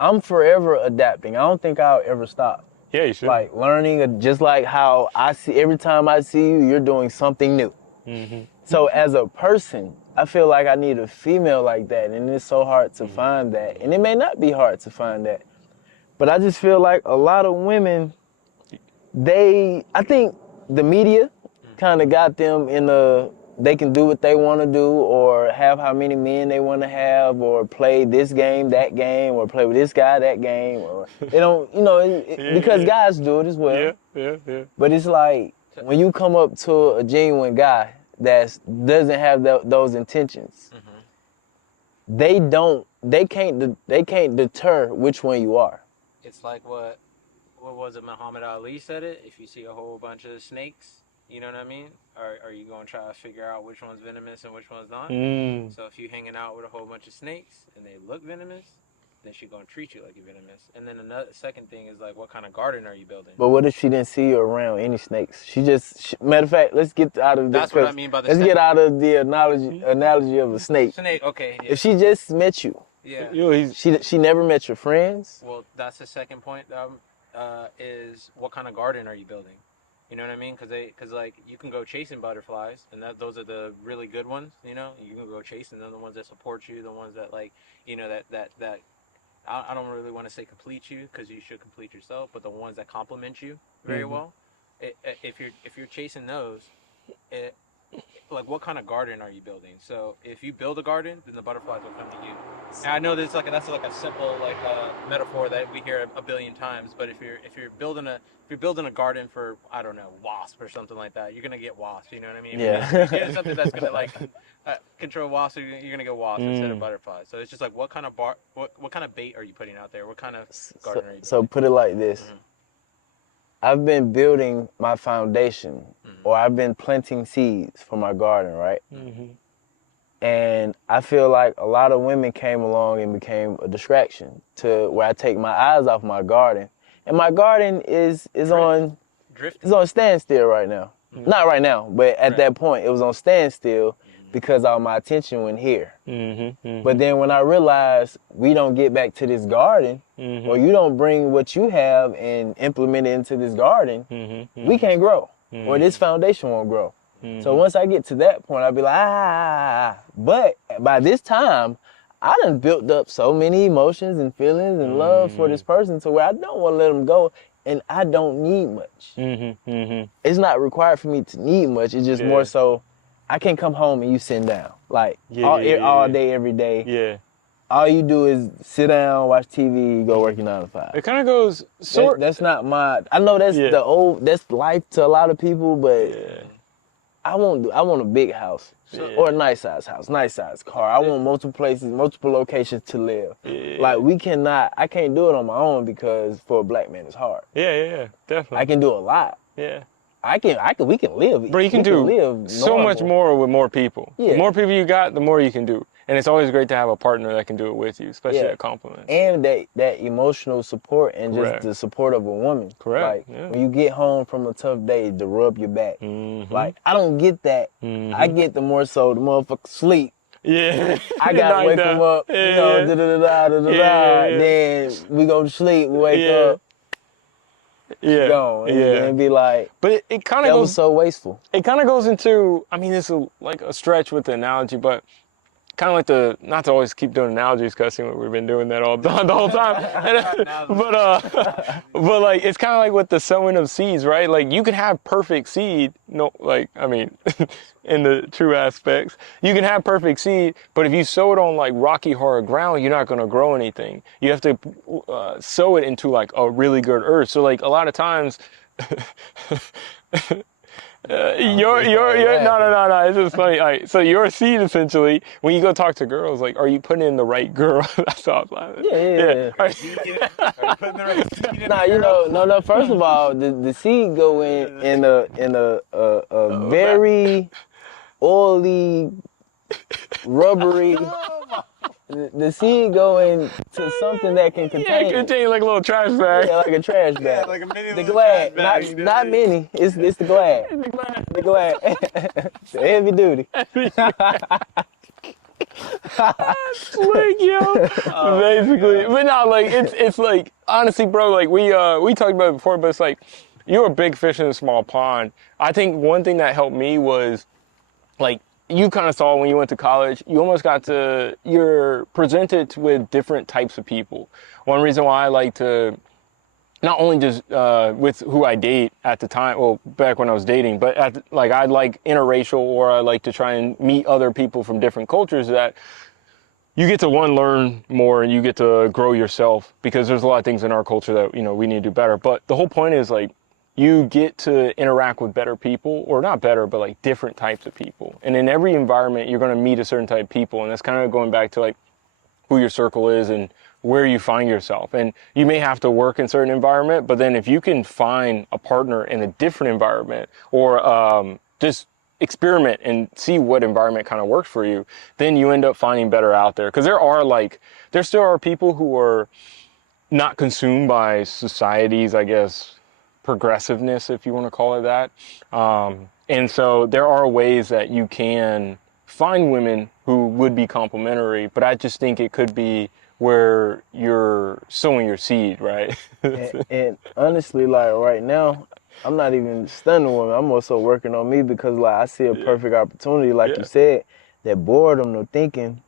I'm forever adapting. I don't think I'll ever stop. Yeah, you should. Like learning, just like how every time I see you, you're doing something new. So as a person, I feel like I need a female like that, and it's so hard to find that. And it may not be hard to find that, but I just feel like a lot of women, I think the media kind of got them they can do what they want to do, or have how many men they want to have, or play this game, that game, or play with this guy, that game, or they don't, because guys do it as well. Yeah. But it's like when you come up to a genuine guy that doesn't have those intentions, they can't deter which one you are. It's like what was it? Muhammad Ali said it. If you see a whole bunch of snakes, you know what I mean? Are you going to try to figure out which one's venomous and which one's not? So if you're hanging out with a whole bunch of snakes and they look venomous, then she's going to treat you like you're venomous. And then second thing is like, what kind of garden are you building? But what if she didn't see you around any snakes? Matter of fact, let's get out of this. That's what I mean by the Let's get out of the analogy of a snake. Snake, okay. Yeah. If she just met you, she never met your friends. Well, that's the second point. Is what kind of garden are you building? You know what I mean? Because like you can go chasing butterflies, and those are the really good ones. You know, you can go chasing them, the ones that support you, the ones that like, that I don't really want to say complete you, because you should complete yourself, but the ones that complement you very well. If you're chasing those, like what kind of garden are you building? So if you build a garden, then the butterflies will come to you. And I know that's like a simple metaphor that we hear a billion times, but if you're building a garden for, I don't know, wasp or something like that, you're gonna get wasps. You know what I mean? Yeah. If you're getting something that's gonna like control wasps, you're gonna get wasps instead of butterflies. So it's just like what kind of bait are you putting out there? What kind of garden are you building? So put it like this. I've been building my foundation, or I've been planting seeds for my garden, right? And I feel like a lot of women came along and became a distraction to where I take my eyes off my garden. And my garden is on standstill right now. Not right now, but at that point it was on standstill because all my attention went here. But then when I realized we don't get back to this garden, or you don't bring what you have and implement it into this garden, we can't grow, or this foundation won't grow. So once I get to that point, I'll be like, But by this time, I done built up so many emotions and feelings and love for this person to where I don't want to let them go, and I don't need much. It's not required for me to need much. It's just more so I can't come home and you sitting down. Like all day, every day. Yeah. All you do is sit down, watch TV, go work your 9 to 5. It kind of goes that's not I know that's that's life to a lot of people, but I want a big house. Or a nice size house, nice size car. I want multiple places, multiple locations to live. Like I can't do it on my own, because for a black man it's hard. Yeah, definitely. I can do a lot. Yeah. We can live. Bro, you can do so much more with more people. Yeah. The more people you got, the more you can do. And it's always great to have a partner that can do it with you, especially that compliment. And that emotional support, and just the support of a woman. Correct. Like when you get home from a tough day, to rub your back. Like I don't get that. I get the more so the motherfucker sleep. Yeah. I gotta wake him up. Then we go to sleep, we wake up. Gone, and be like, but it kind of was so wasteful. It kind of goes into, I mean, it's like a stretch with the analogy, but kind of like not to always keep doing analogies, because we've been doing that the whole time. But like, it's kind of like with the sowing of seeds, right? Like you can have perfect seed, in the true aspects, you can have perfect seed, but if you sow it on like rocky hard ground, you're not going to grow anything. You have to sow it into like a really good earth. So like a lot of times Your no. It's just funny. All right, so your seed essentially, when you go talk to girls, like, are you putting in the right girl? That's all I'm laughing. Yeah. Are you putting the right seed in Nah, the you girl? know, no. First of all, the seed go in a very oily, rubbery. The seed go into something that can Yeah, contain it. contain like a little trash bag. Yeah, like a trash bag. Yeah, like a mini The little Glad, trash bag. not mini. It's the Glad. The Glad. The heavy duty. Slick, yo. Basically, but no, like it's like honestly, bro. Like we talked about it before, but it's like you're a big fish in a small pond. I think one thing that helped me was like you kind of saw when you went to college. You're presented with different types of people. One reason why I like to not only just with who I date at the time, well, back when I was dating, but I like interracial, or I like to try and meet other people from different cultures that you get to learn more, and you get to grow yourself, because there's a lot of things in our culture that, we need to do better. But the whole point is like, you get to interact with better people, or not better, but like different types of people. And in every environment, you're going to meet a certain type of people. And that's kind of going back to like who your circle is and where you find yourself. And you may have to work in a certain environment, but then if you can find a partner in a different environment, or just experiment and see what environment kind of works for you, then you end up finding better out there. Because there still are people who are not consumed by society's, I guess, progressiveness, if you want to call it that. And so there are ways that you can find women who would be complementary, but I just think it could be where you're sowing your seed, right? and honestly, like right now, I'm not even stunning women. I'm also working on me, because like I see a perfect opportunity, like you said, that boredom, no thinking.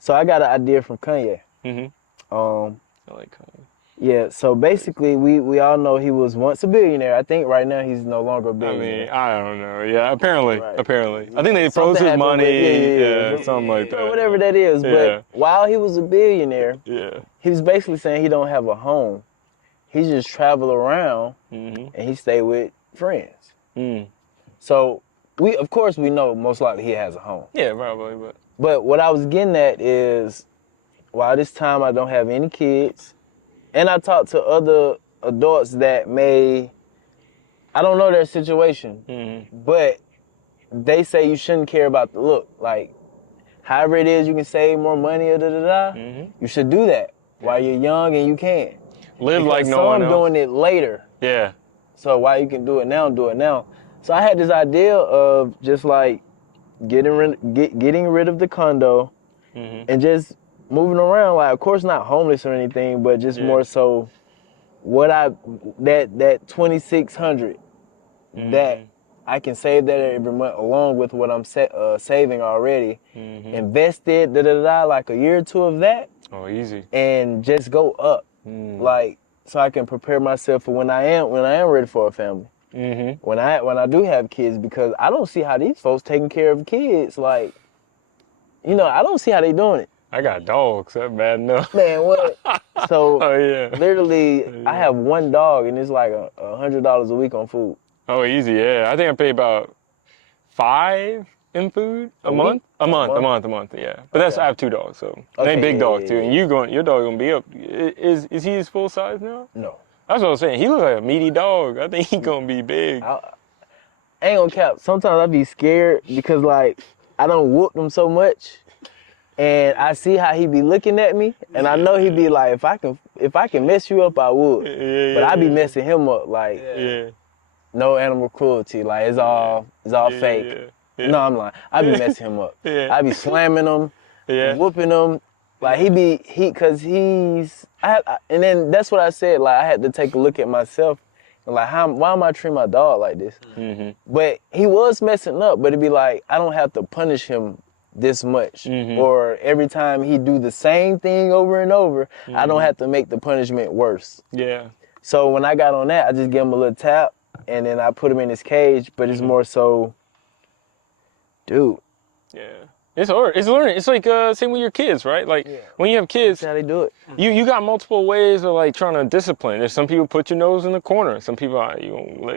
So I got an idea from Kanye. Mm-hmm. I like Kanye. Yeah, so basically, we all know he was once a billionaire. I think right now he's no longer a billionaire. I don't know. Yeah, apparently. Right. I think they froze his money. Something like that. Whatever that is. Yeah. But while he was a billionaire, Yeah. he was basically saying he don't have a home. He just travel around, and he stay with friends. Mm. So of course we know most likely he has a home. Yeah, probably. But what I was getting at is, while this time I don't have any kids, and I talk to other adults that I don't know their situation, but they say you shouldn't care about the look. Like, however it is you can save more money, you should do that while you're young and you can. Live because like no one else. doing it later. Yeah. So while you can do it now, do it now. So I had this idea of just like getting rid of the condo and just moving around. Like, of course, not homeless or anything, but just more so that 2,600 that I can save that every month, along with what I'm saving already. Invested like a year or two of that. Oh, easy. And just go up, like, so I can prepare myself for when I am ready for a family. When I do have kids, because I don't see how these folks taking care of kids. Like, I don't see how they doing it. I got dogs. That's bad enough. Man, what? So, literally, I have one dog, and it's like $100 a week on food. Oh, easy, yeah. I think I pay about $5 in food a month. A month, yeah. But I have 2 dogs, so they big dogs too. And your dog gonna be up. Is he his full size now? No. That's what I was saying. He look like a meaty dog. I think he gonna be big. I ain't gonna cap. Sometimes I be scared because like I don't whoop them so much. And I see how he be looking at me, and I know he be like, if I can mess you up, I would. But I be messing him up, like no animal cruelty, like it's all fake. No, I'm lying. I be messing him up. I be slamming him, whooping him. Like and then that's what I said. Like I had to take a look at myself, and like why am I treating my dog like this? But he was messing up. But it'd be like I don't have to punish him this much, or every time he do the same thing over and over, I don't have to make the punishment worse. Yeah. So when I got on that, I just give him a little tap, and then I put him in his cage. But it's more so, dude. Yeah. It's hard. It's learning. It's like same with your kids, right? Like when you have kids, That's how they do it. you got multiple ways of like trying to discipline. There's some people put your nose in the corner. Some people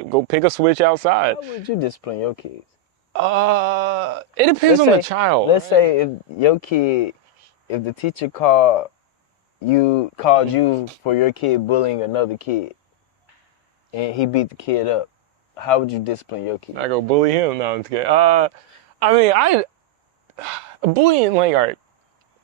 go pick a switch outside. How would you discipline your kids? It depends on the child. Let's say if your kid, if the teacher called you for your kid bullying another kid, and he beat the kid up, how would you discipline your kid? I go bully him. No, I'm just kidding. Bullying, like, all right,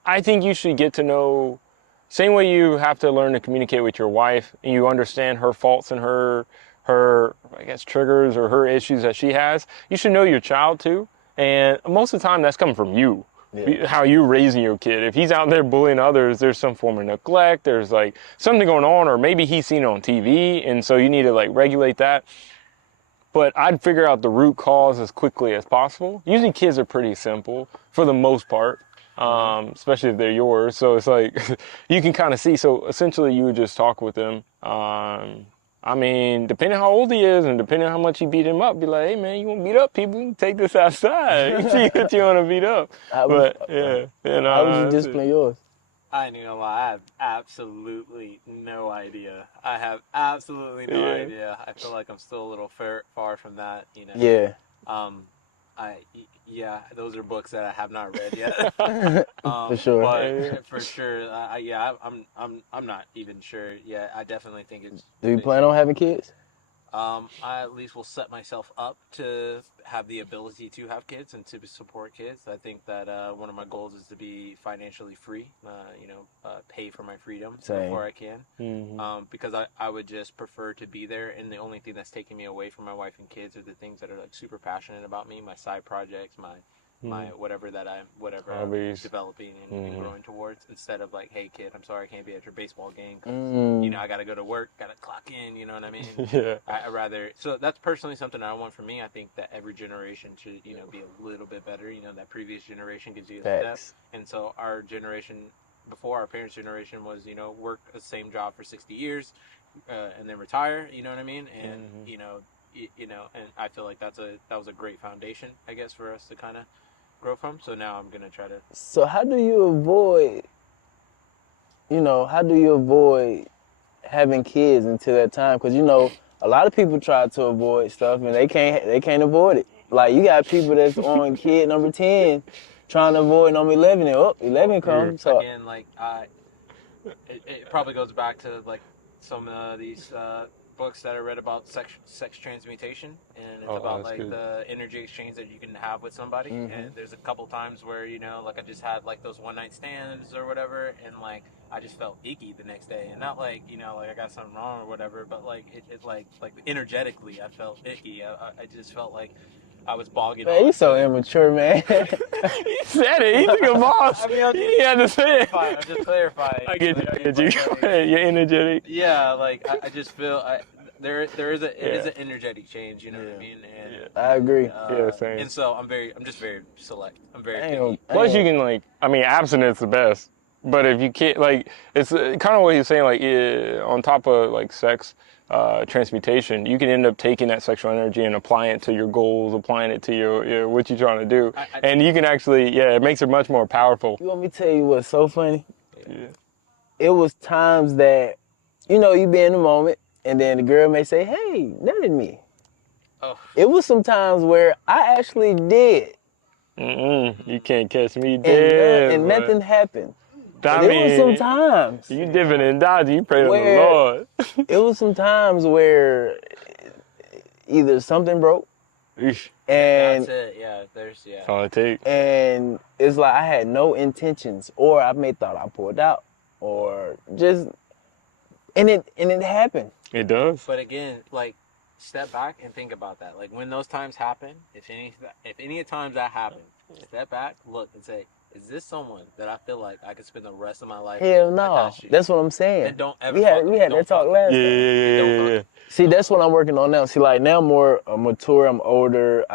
I think you should get to know, same way you have to learn to communicate with your wife and you understand her faults and her, I guess, triggers or her issues that she has, you should know your child too. And most of the time that's coming from you. Yeah. How you raising your kid. If he's out there bullying others, there's some form of neglect, there's like something going on, or maybe he's seen it on TV, and so you need to like regulate that. But I'd figure out the root cause as quickly as possible. Usually kids are pretty simple for the most part, especially if they're yours. So it's like, you can kind of see. So essentially you would just talk with them. I mean, depending how old he is and depending on how much you beat him up, be like, hey man, you want to beat up people? You can take this outside. You see what you want to beat up. How would you discipline yours? I ain't gonna lie, I have absolutely no idea. I have absolutely no idea. I feel like I'm still a little far from that, you know. Yeah. Those are books that I have not read yet. For sure. But for sure, I'm not even sure yet. I definitely think it's. Do you plan on having kids? I at least will set myself up to have the ability to have kids and to support kids. I think that one of my goals is to be financially free, pay for my freedom before I can. Mm-hmm. Because I would just prefer to be there, and the only thing that's taking me away from my wife and kids are the things that are like super passionate about me, my side projects, my whatever I'm developing and growing towards, instead of like, hey kid, I'm sorry I can't be at your baseball game because I gotta go to work, gotta clock in, you know what I mean? Yeah. I rather, so that's personally something I want for me. I think that every generation should be a little bit better. That previous generation gives you a step, and so our generation before our parents' generation was work the same job for 60 years and then retire, you know what I mean? And and I feel like that was a great foundation, I guess, for us to kind of grow from. So now I'm gonna try to. So how do you avoid having kids until that time? Because a lot of people try to avoid stuff and they can't avoid it. Like you got people that's on kid number 10 trying to avoid number 11 and 11 comes. So again, like it probably goes back to like some of these books that I read about sex transmutation, and it's about like good. The energy exchange that you can have with somebody. And there's a couple times where like I just had like those one night stands or whatever, and like I just felt icky the next day, and not like like I got something wrong or whatever, but like it like energetically I felt icky. I just felt like I was bogging. Man, you so immature, man. He said it. He's like a boss. I mean, he had to say it. I'm just clarifying. I get you. You're energetic. Yeah, like I just feel there is an energetic change. You know what I mean? And I agree. Same. And so I'm just very select. I'm very picky. Plus, you can abstinence is the best. But if you can't, it's kind of what he's saying. On top of sex. Transmutation, you can end up taking that sexual energy and applying it to your goals, applying it to your what you're trying to do, and you can actually, it makes it much more powerful. You want me to tell you what's so funny? Yeah. It was times that, you be in the moment, and then the girl may say, hey, nut at me. Oh. It was some times where I actually did. You can't catch me dead. And nothing happened. It was some times. You dipping and dodging, you pray to the Lord. It was some times where either something broke, and that's it. Yeah, that's all it takes. And it's like I had no intentions, or I may thought I pulled out, or just, and it happened. It does. But again, step back and think about that. Like when those times happen, if any times that happen, step back, look, and say, is this someone that I feel like I could spend the rest of my life with? Hell no. That's what I'm saying. And don't ever we had that talk last time. Yeah. See, that's what I'm working on now. See, now I'm more mature, I'm older.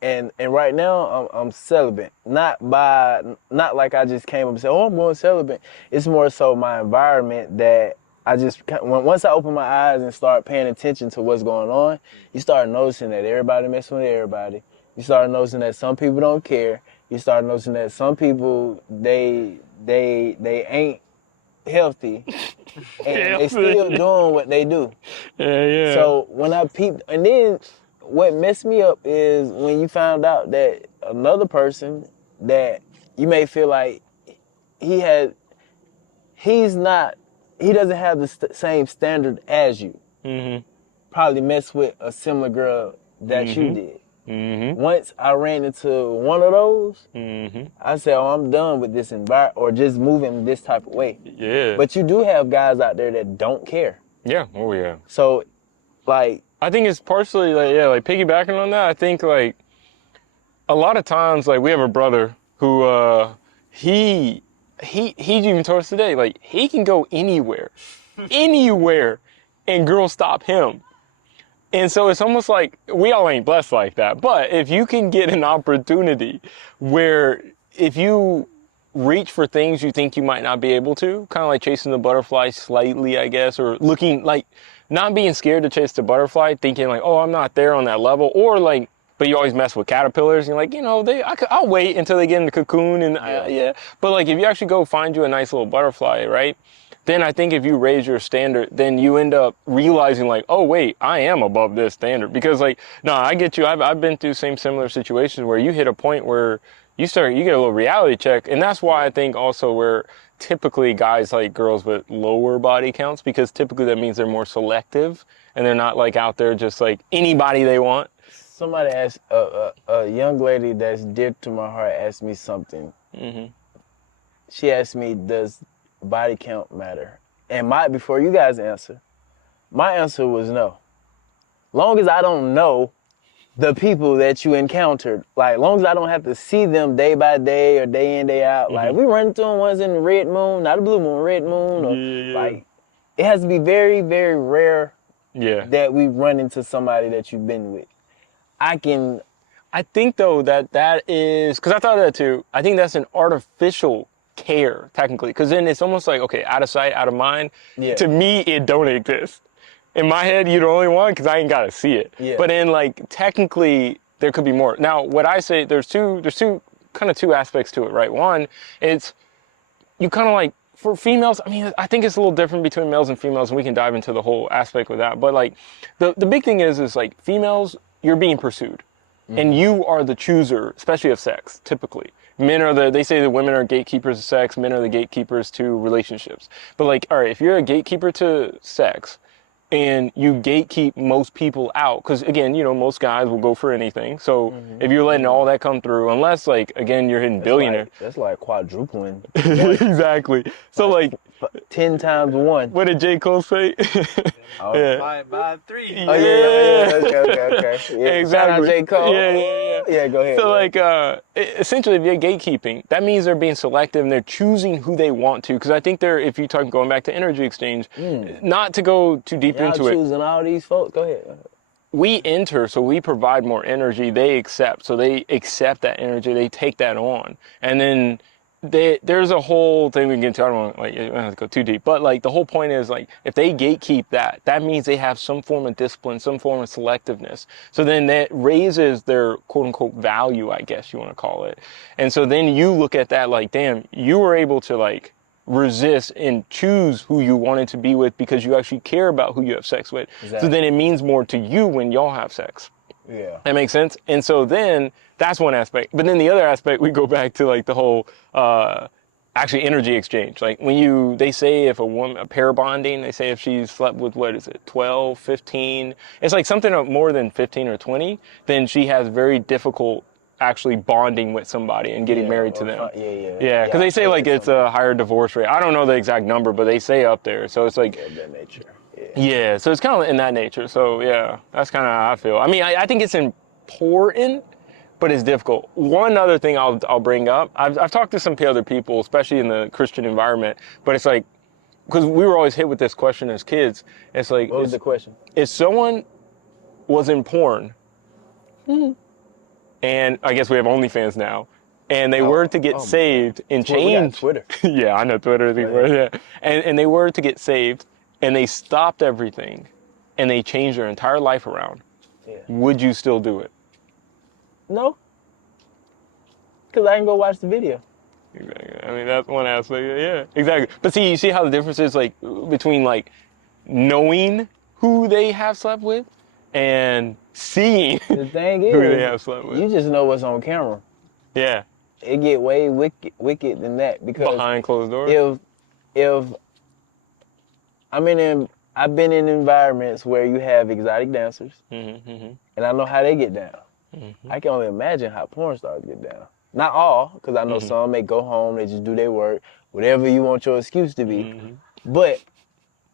And right now I'm celibate. Not like I just came up and said, oh, I'm going celibate. It's more so my environment that I just, once I open my eyes and start paying attention to what's going on, you start noticing that everybody messing with everybody. You start noticing that some people don't care. you start noticing that some people they ain't healthy and they still doing what they do. Yeah. So when I peeped, and then what messed me up is when you found out that another person that you may feel like he doesn't have the same standard as you. Probably mess with a similar girl that you did. Once I ran into one of those, I said, "Oh, I'm done with this environment, or just moving this type of way." Yeah. But you do have guys out there that don't care. Yeah. Oh yeah. So, like, I think it's partially like piggybacking on that. I think like a lot of times, like we have a brother who he even told us today, like he can go anywhere, and girls stop him. And so it's almost like we all ain't blessed like that. But if you can get an opportunity where if you reach for things you think you might not be able to, kind of like chasing the butterfly slightly, I guess, or looking like not being scared to chase the butterfly, thinking like, oh, I'm not there on that level, or like, but you always mess with caterpillars. And you're like, you know, I'll wait until they get in the cocoon and yeah. But like if you actually go find you a nice little butterfly, right? Then I think if you raise your standard, then you end up realizing like, oh wait, I am above this standard. Because like, no, I get you. I've been through similar situations where you hit a point where you get a little reality check. And that's why I think also where typically guys like girls with lower body counts, because typically that means they're more selective and they're not like out there just like anybody they want. Somebody asked, a young lady that's dear to my heart asked me something. She asked me, does body count matter? And before you guys answer, my answer was no. Long as I don't know the people that you encountered, like long as I don't have to see them day by day or day in, day out, like we run into them once in the red moon, not a blue moon, red moon, or like it has to be very, very rare that we run into somebody that you've been with. I think though that is, because I thought of that too, I think that's an artificial care technically, because then it's almost like, okay, out of sight, out of mind. To me, it don't exist. In my head, you're the only one because I ain't got to see it. But then like technically there could be more. Now what I say, there's two aspects to it, right? One, it's you kind of like, for females, I mean, I think it's a little different between males and females, and we can dive into the whole aspect with that. But like the big thing is like females, you're being pursued. And you are the chooser, especially of sex, typically. They say that women are gatekeepers of sex, men are the gatekeepers to relationships. But like, all right, if you're a gatekeeper to sex and you gatekeep most people out, because again, you know, most guys will go for anything. So if you're letting all that come through, unless like, again, you're hitting billionaire. That's like quadrupling. Exactly. So like 10 times 1. What did J. Cole say? By 3. Oh yeah. Okay. Yeah. Exactly. Shout out J. Cole. Yeah, go ahead. So like, essentially, if you're gatekeeping, that means they're being selective and they're choosing who they want to. Because I think if you talk going back to energy exchange, not to go too deep into it. Choosing all these folks. Go ahead. We enter, so we provide more energy. They accept, so they accept that energy. They take that on, and then there's a whole thing we can get into. I don't want to go too deep, but like the whole point is like if they gatekeep that means they have some form of discipline, some form of selectiveness. So then that raises their quote unquote value, I guess you want to call it. And so then you look at that like, damn, you were able to like resist and choose who you wanted to be with because you actually care about who you have sex with. Exactly. So then it means more to you when y'all have sex. Yeah. That makes sense? And so then that's one aspect. But then the other aspect, we go back to like the whole actually energy exchange. Like when they say if a pair bonding, they say if she's slept with, 12, 15, it's like something more than 15 or 20, then she has very difficult actually bonding with somebody and getting married to them. Yeah, because they say like it's a higher divorce rate. I don't know the exact number, but they say up there. So it's like of that nature. Yeah, so it's kind of in that nature. So yeah, that's kind of how I feel. I mean, I think it's important, but it's difficult. One other thing I'll bring up, I've talked to some other people, especially in the Christian environment, but it's like, because we were always hit with this question as kids. It's like, what was the question? If someone was in porn, and I guess we have OnlyFans now, and they were to get saved and change. Twitter. Yeah, I know Twitter. Yeah, and they were to get saved, and they stopped everything, and they changed their entire life around. Yeah. Would you still do it? No. Because I can go watch the video. Exactly. I mean, that's one aspect. Yeah, exactly. But see, you see how the difference is like between like knowing who they have slept with and seeing The thing who they is, have slept with. you just know what's on camera. Yeah. It get way wicked than that because Behind closed doors. if I've been in environments where you have exotic dancers, and I know how they get down. I can only imagine how porn stars get down. Not all, because I know some may go home, they just do their work, whatever you want your excuse to be. But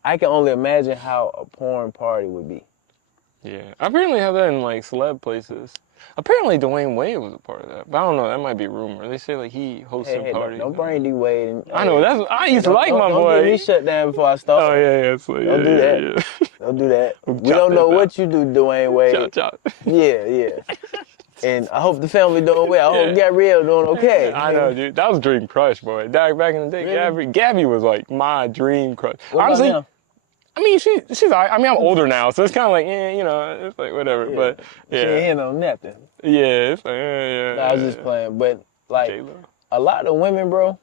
I can only imagine how a porn party would be. Yeah. I apparently have that in like celeb places. Apparently Dwayne Wade was a part of that. But I don't know, that might be a rumor. They say like he hosts some Hey, parties. don't bring D Wade. I know, I used to like my boy. Don't get me shut down before I start. Oh yeah, so, Don't do that. Yeah. Don't do that. We don't know what you do, Dwayne Wade. Chop. Yeah. And I hope the family doing well. I hope Gabrielle doing okay. I know, dude. That was Dream Crush, boy. Back in the day, Really? Gabby was like my dream crush. What Honestly, about now? I mean, she's all right. I mean, I'm older now, so it's kind of like, you know, it's like whatever. Yeah. But She ain't yeah, hitting on nothing. it's like, yeah. Nah, I was just playing. But like J-Lo. a lot of women, bro,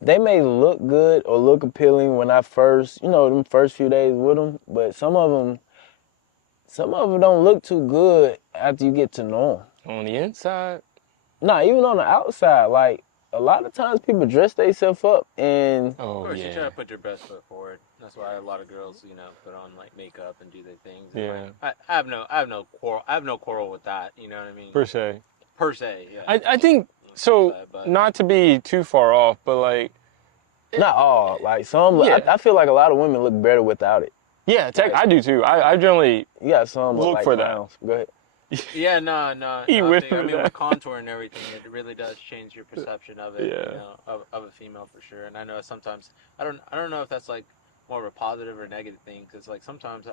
they may look good or look appealing when I first, them first few days with them. But some of them don't look too good after you get to know them. On the inside, Nah, even on the outside, like a lot of times people dress themselves up and oh Of course, you yeah, try to put your best foot forward. That's why a lot of girls, put on like makeup and do their things. And, Yeah. like, I have no quarrel with that. You know what I mean? per se. Per se, yeah. I think so. But- Not to be too far off, but like, not all. Like some, Yeah. I feel like a lot of women look better without it. yeah, I do too. I generally You got some Look like for that. clowns. Go ahead. Yeah, no. He I went think- I for mean, that. with contour and everything, it really does change your perception of it. Yeah. Of a female for sure. And I know sometimes I don't know if that's like more of a positive or negative thing, because like sometimes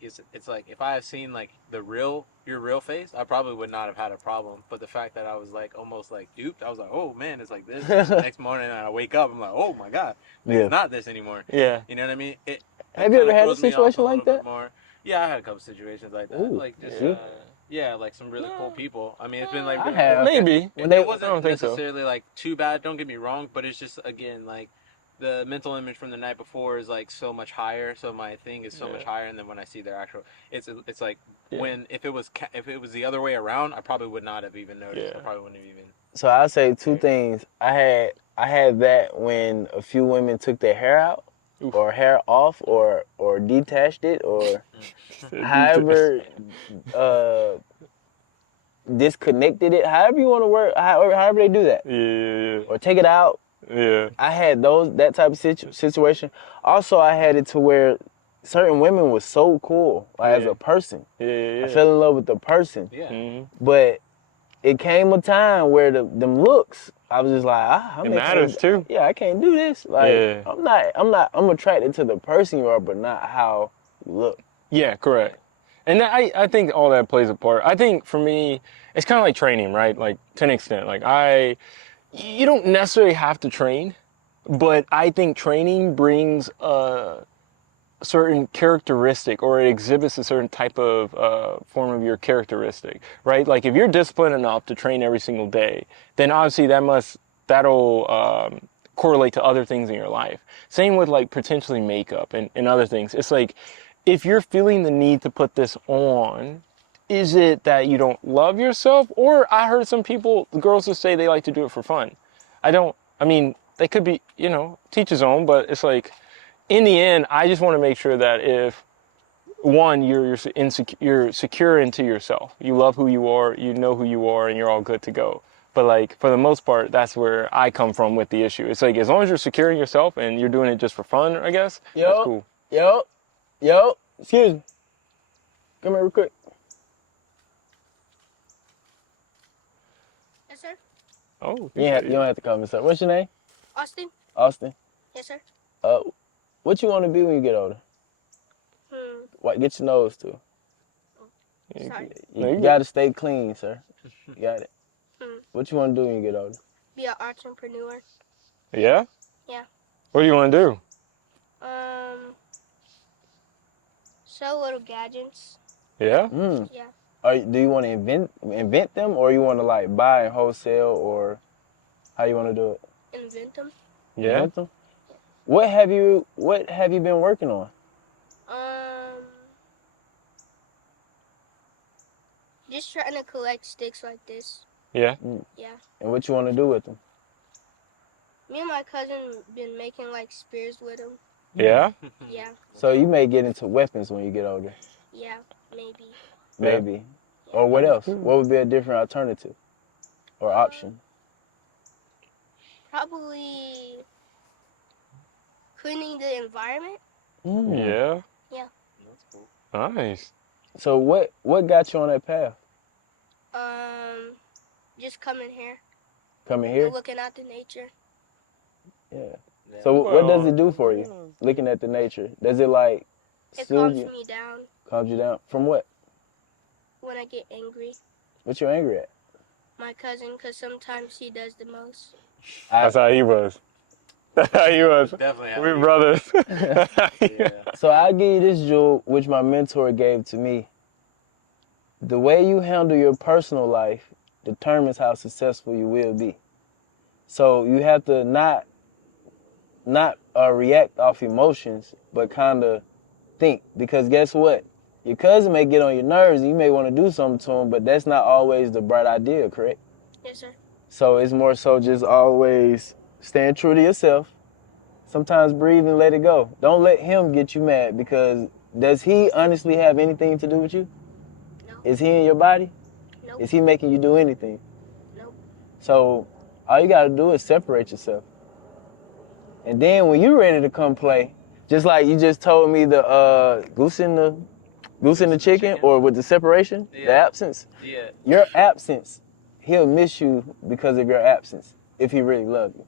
it's like if I have seen like your real face, I probably would not have had a problem. But the fact that I was like almost like duped, I was like, oh man, it's like this. The next morning and I wake up, I'm like, oh my god, Yeah. it's not this anymore. yeah. You know what I mean? Have you ever kinda had a throws me off situation like little bit that? more. Yeah, I had a couple situations like that. Ooh, Like just see? like some really cool people. I mean, it's been like I have. Maybe. When they- it I wasn't don't think so. necessarily like too bad. Don't get me wrong, but it's just again like the mental image from the night before is like so much higher. So my thing is so much higher, and then when I see their actual, it's like when if it was the other way around, I probably would not have even noticed. Yeah. I probably wouldn't have even. So I'll say two things. I had that when a few women took their hair out, Oof. or hair off, or detached it, or however disconnected it. However you want to work. However they do that, Yeah. or take it out. Yeah. I had that type of situation. Also, I had it to where certain women was so cool, like as Yeah. a person. Yeah. I fell in love with the person. Yeah. Mm-hmm. But it came a time where them looks, I was just like, It matters too. Yeah, I can't do this. Like, Yeah. I'm attracted to the person you are, but not how you look. Yeah, correct. And I think all that plays a part. I think for me, it's kind of like training, right? Like to an extent. Like you don't necessarily have to train, but I think training brings a certain characteristic, or it exhibits a certain type of form of your characteristic, right? Like if you're disciplined enough to train every single day, then obviously that'll correlate to other things in your life. Same with like potentially makeup and other things. It's like if you're feeling the need to put this on, is it that you don't love yourself? Or I heard some people, girls who say they like to do it for fun. They could be, teach his own, but it's like, in the end, I just want to make sure that if, one, you're secure into yourself. You love who you are, you know who you are, and you're all good to go. But like, for the most part, that's where I come from with the issue. It's like, as long as you're secure in yourself and you're doing it just for fun, I guess, that's cool. Yo, excuse me. Come here real quick. Yes, sir. Oh, You don't have to call me sir. What's your name? Austin? Austin. Yes, sir. What you want to be when you get older? What? Get your nose to. Sorry. There You you got to stay clean, sir. You got it. Hmm. What you want to do when you get older? Be an entrepreneur. Yeah? Yeah. What do you want to do? Sell little gadgets. Yeah? Mm. Yeah. Do you want to invent them, or you want to like buy and wholesale, or how you want to do it? Invent them. Yeah. Invent them? What have you been working on? Just trying to collect sticks like this. Yeah. Yeah. And what you want to do with them? Me and my cousin been making like spears with them. Yeah. Yeah. So you may get into weapons when you get older. Yeah. Maybe. Maybe. Or what else? What would be a different alternative or option? Probably cleaning the environment. Yeah. Yeah. That's cool. Nice. So what got you on that path? Just coming here Coming here? and looking at the nature. Yeah. Yeah. So what does it do for you? Looking at the nature, does it like It soothe calms you? me down Calms you down from what? when I get angry. What you angry at? My cousin, because sometimes he does the most. That's how he was. That's how he was. Definitely. how We you- brothers. Yeah. So I give you this jewel, which my mentor gave to me. The way you handle your personal life determines how successful you will be. So you have to not react off emotions, but kind of think. Because guess what? Your cousin may get on your nerves and you may want to do something to him, but that's not always the bright idea, correct? Yes, sir. So it's more so just always staying true to yourself. Sometimes breathe and let it go. Don't let him get you mad, because does he honestly have anything to do with you? No. Is he in your body? Nope. Is he making you do anything? Nope. So all you gotta do is separate yourself. And then when you're ready to come play, just like you just told me the goose in the chicken, or with the separation, the Yeah. absence. Yeah. Your absence, he'll miss you because of your absence, if he really loves you.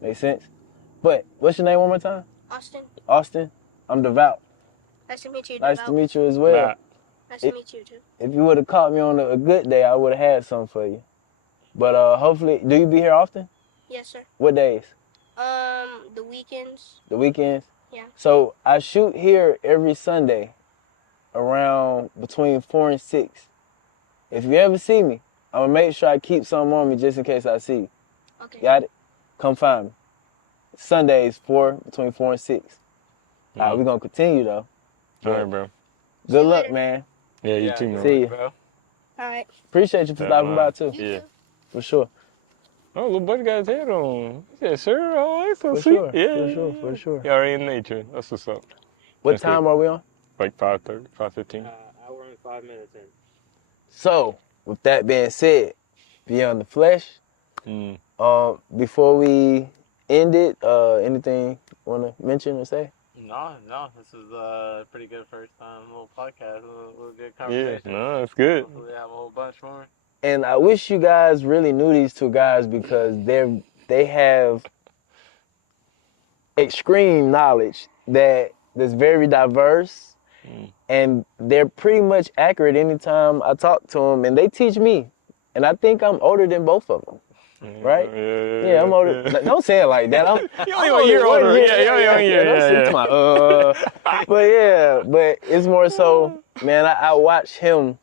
Make sense? But what's your name one more time? Austin, Austin. I'm Devout. nice to meet you. Nice Devout. to meet you as well. Nice to meet you too. If you would have caught me on a good day, I would have had something for you. But hopefully, do you be here often? Yes, sir. What days? The weekends. The weekends? Yeah. So I shoot here every Sunday around between 4 and 6. If you ever see me, I'm going to make sure I keep something on me just in case I see you. Okay. Got it? Come find me. Sundays, between 4 and 6. All right, we're going to continue, though. All right, bro. Good you luck, later. man. Yeah, you too, man. See you. Bro. All right. Appreciate you for Yeah, stopping man. by, too. You Yeah. too. For sure. Oh, little buddy got his head on. He said, sir, oh, that's so For sweet. sure. Yeah, For sure. He already in nature. That's what's up. What That's time good. are we on? Like 5:30, 5:15. Hour and 5 minutes in. So, with that being said, Beyond the Flesh, Mm. before we end it, anything you want to mention or say? No. This is a pretty good first little podcast. A little good Yeah, conversation. no, it's good. Hopefully we have a whole bunch more. And I wish you guys really knew these two guys, because they have extreme knowledge that's very diverse, and they're pretty much accurate anytime I talk to them, and they teach me. And I think I'm older than both of them, right? Yeah, I'm older. Yeah. Don't say it like that. You're only 1 year older. Yeah. But it's more so, man, I watch him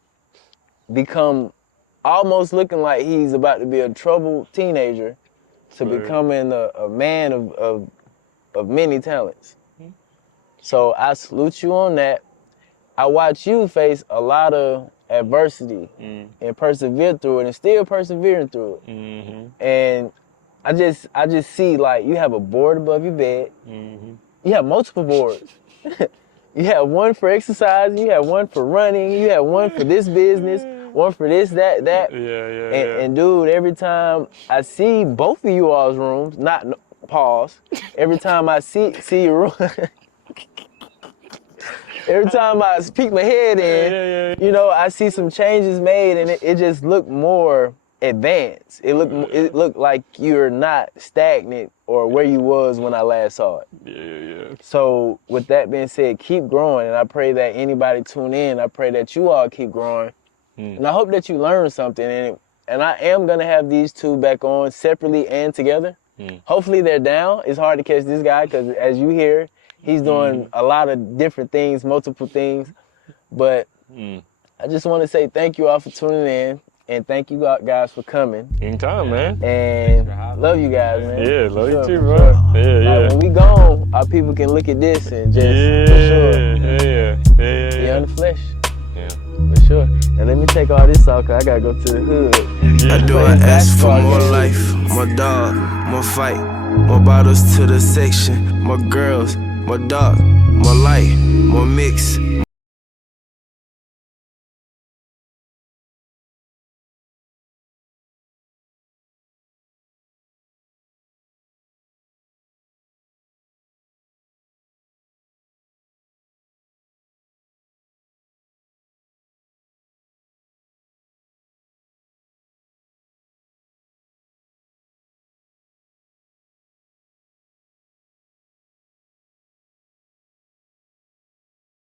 become almost looking like he's about to be a troubled teenager to Right. becoming a man of many talents. So I salute you on that. I watch you face a lot of adversity and persevere through it, and still persevering through it. Mm-hmm. And I just see, like, you have a board above your bed. Mm-hmm. You have multiple boards. You have one for exercising, you have one for running, you have one for this business, one for this, that. Yeah. And dude, every time I see both of you all's rooms, pause. Every time I see your room, every time I peek my head in, you know, I see some changes made, and it just looked more advanced. It looked like you're not stagnant or where you was when I last saw it. Yeah. So with that being said, keep growing, and I pray that anybody tune in. I pray that you all keep growing, and I hope that you learn something. And I am gonna have these two back on separately and together. Hopefully they're down. It's hard to catch this guy because, as you hear, he's doing a lot of different things, multiple things. But I just want to say thank you all for tuning in, and thank you guys for coming. Anytime, man. And love you guys, man. Yeah, For love you sure, too, for bro. sure. Yeah. Like, when we gone, our people can look at this and just, for sure, be on the flesh. Yeah. For sure. And let me take all this off, cause I gotta go to the hood. I do I ask for more life, more dog, more fight, more bottles to the section, more girls, more dark, more light, more mix,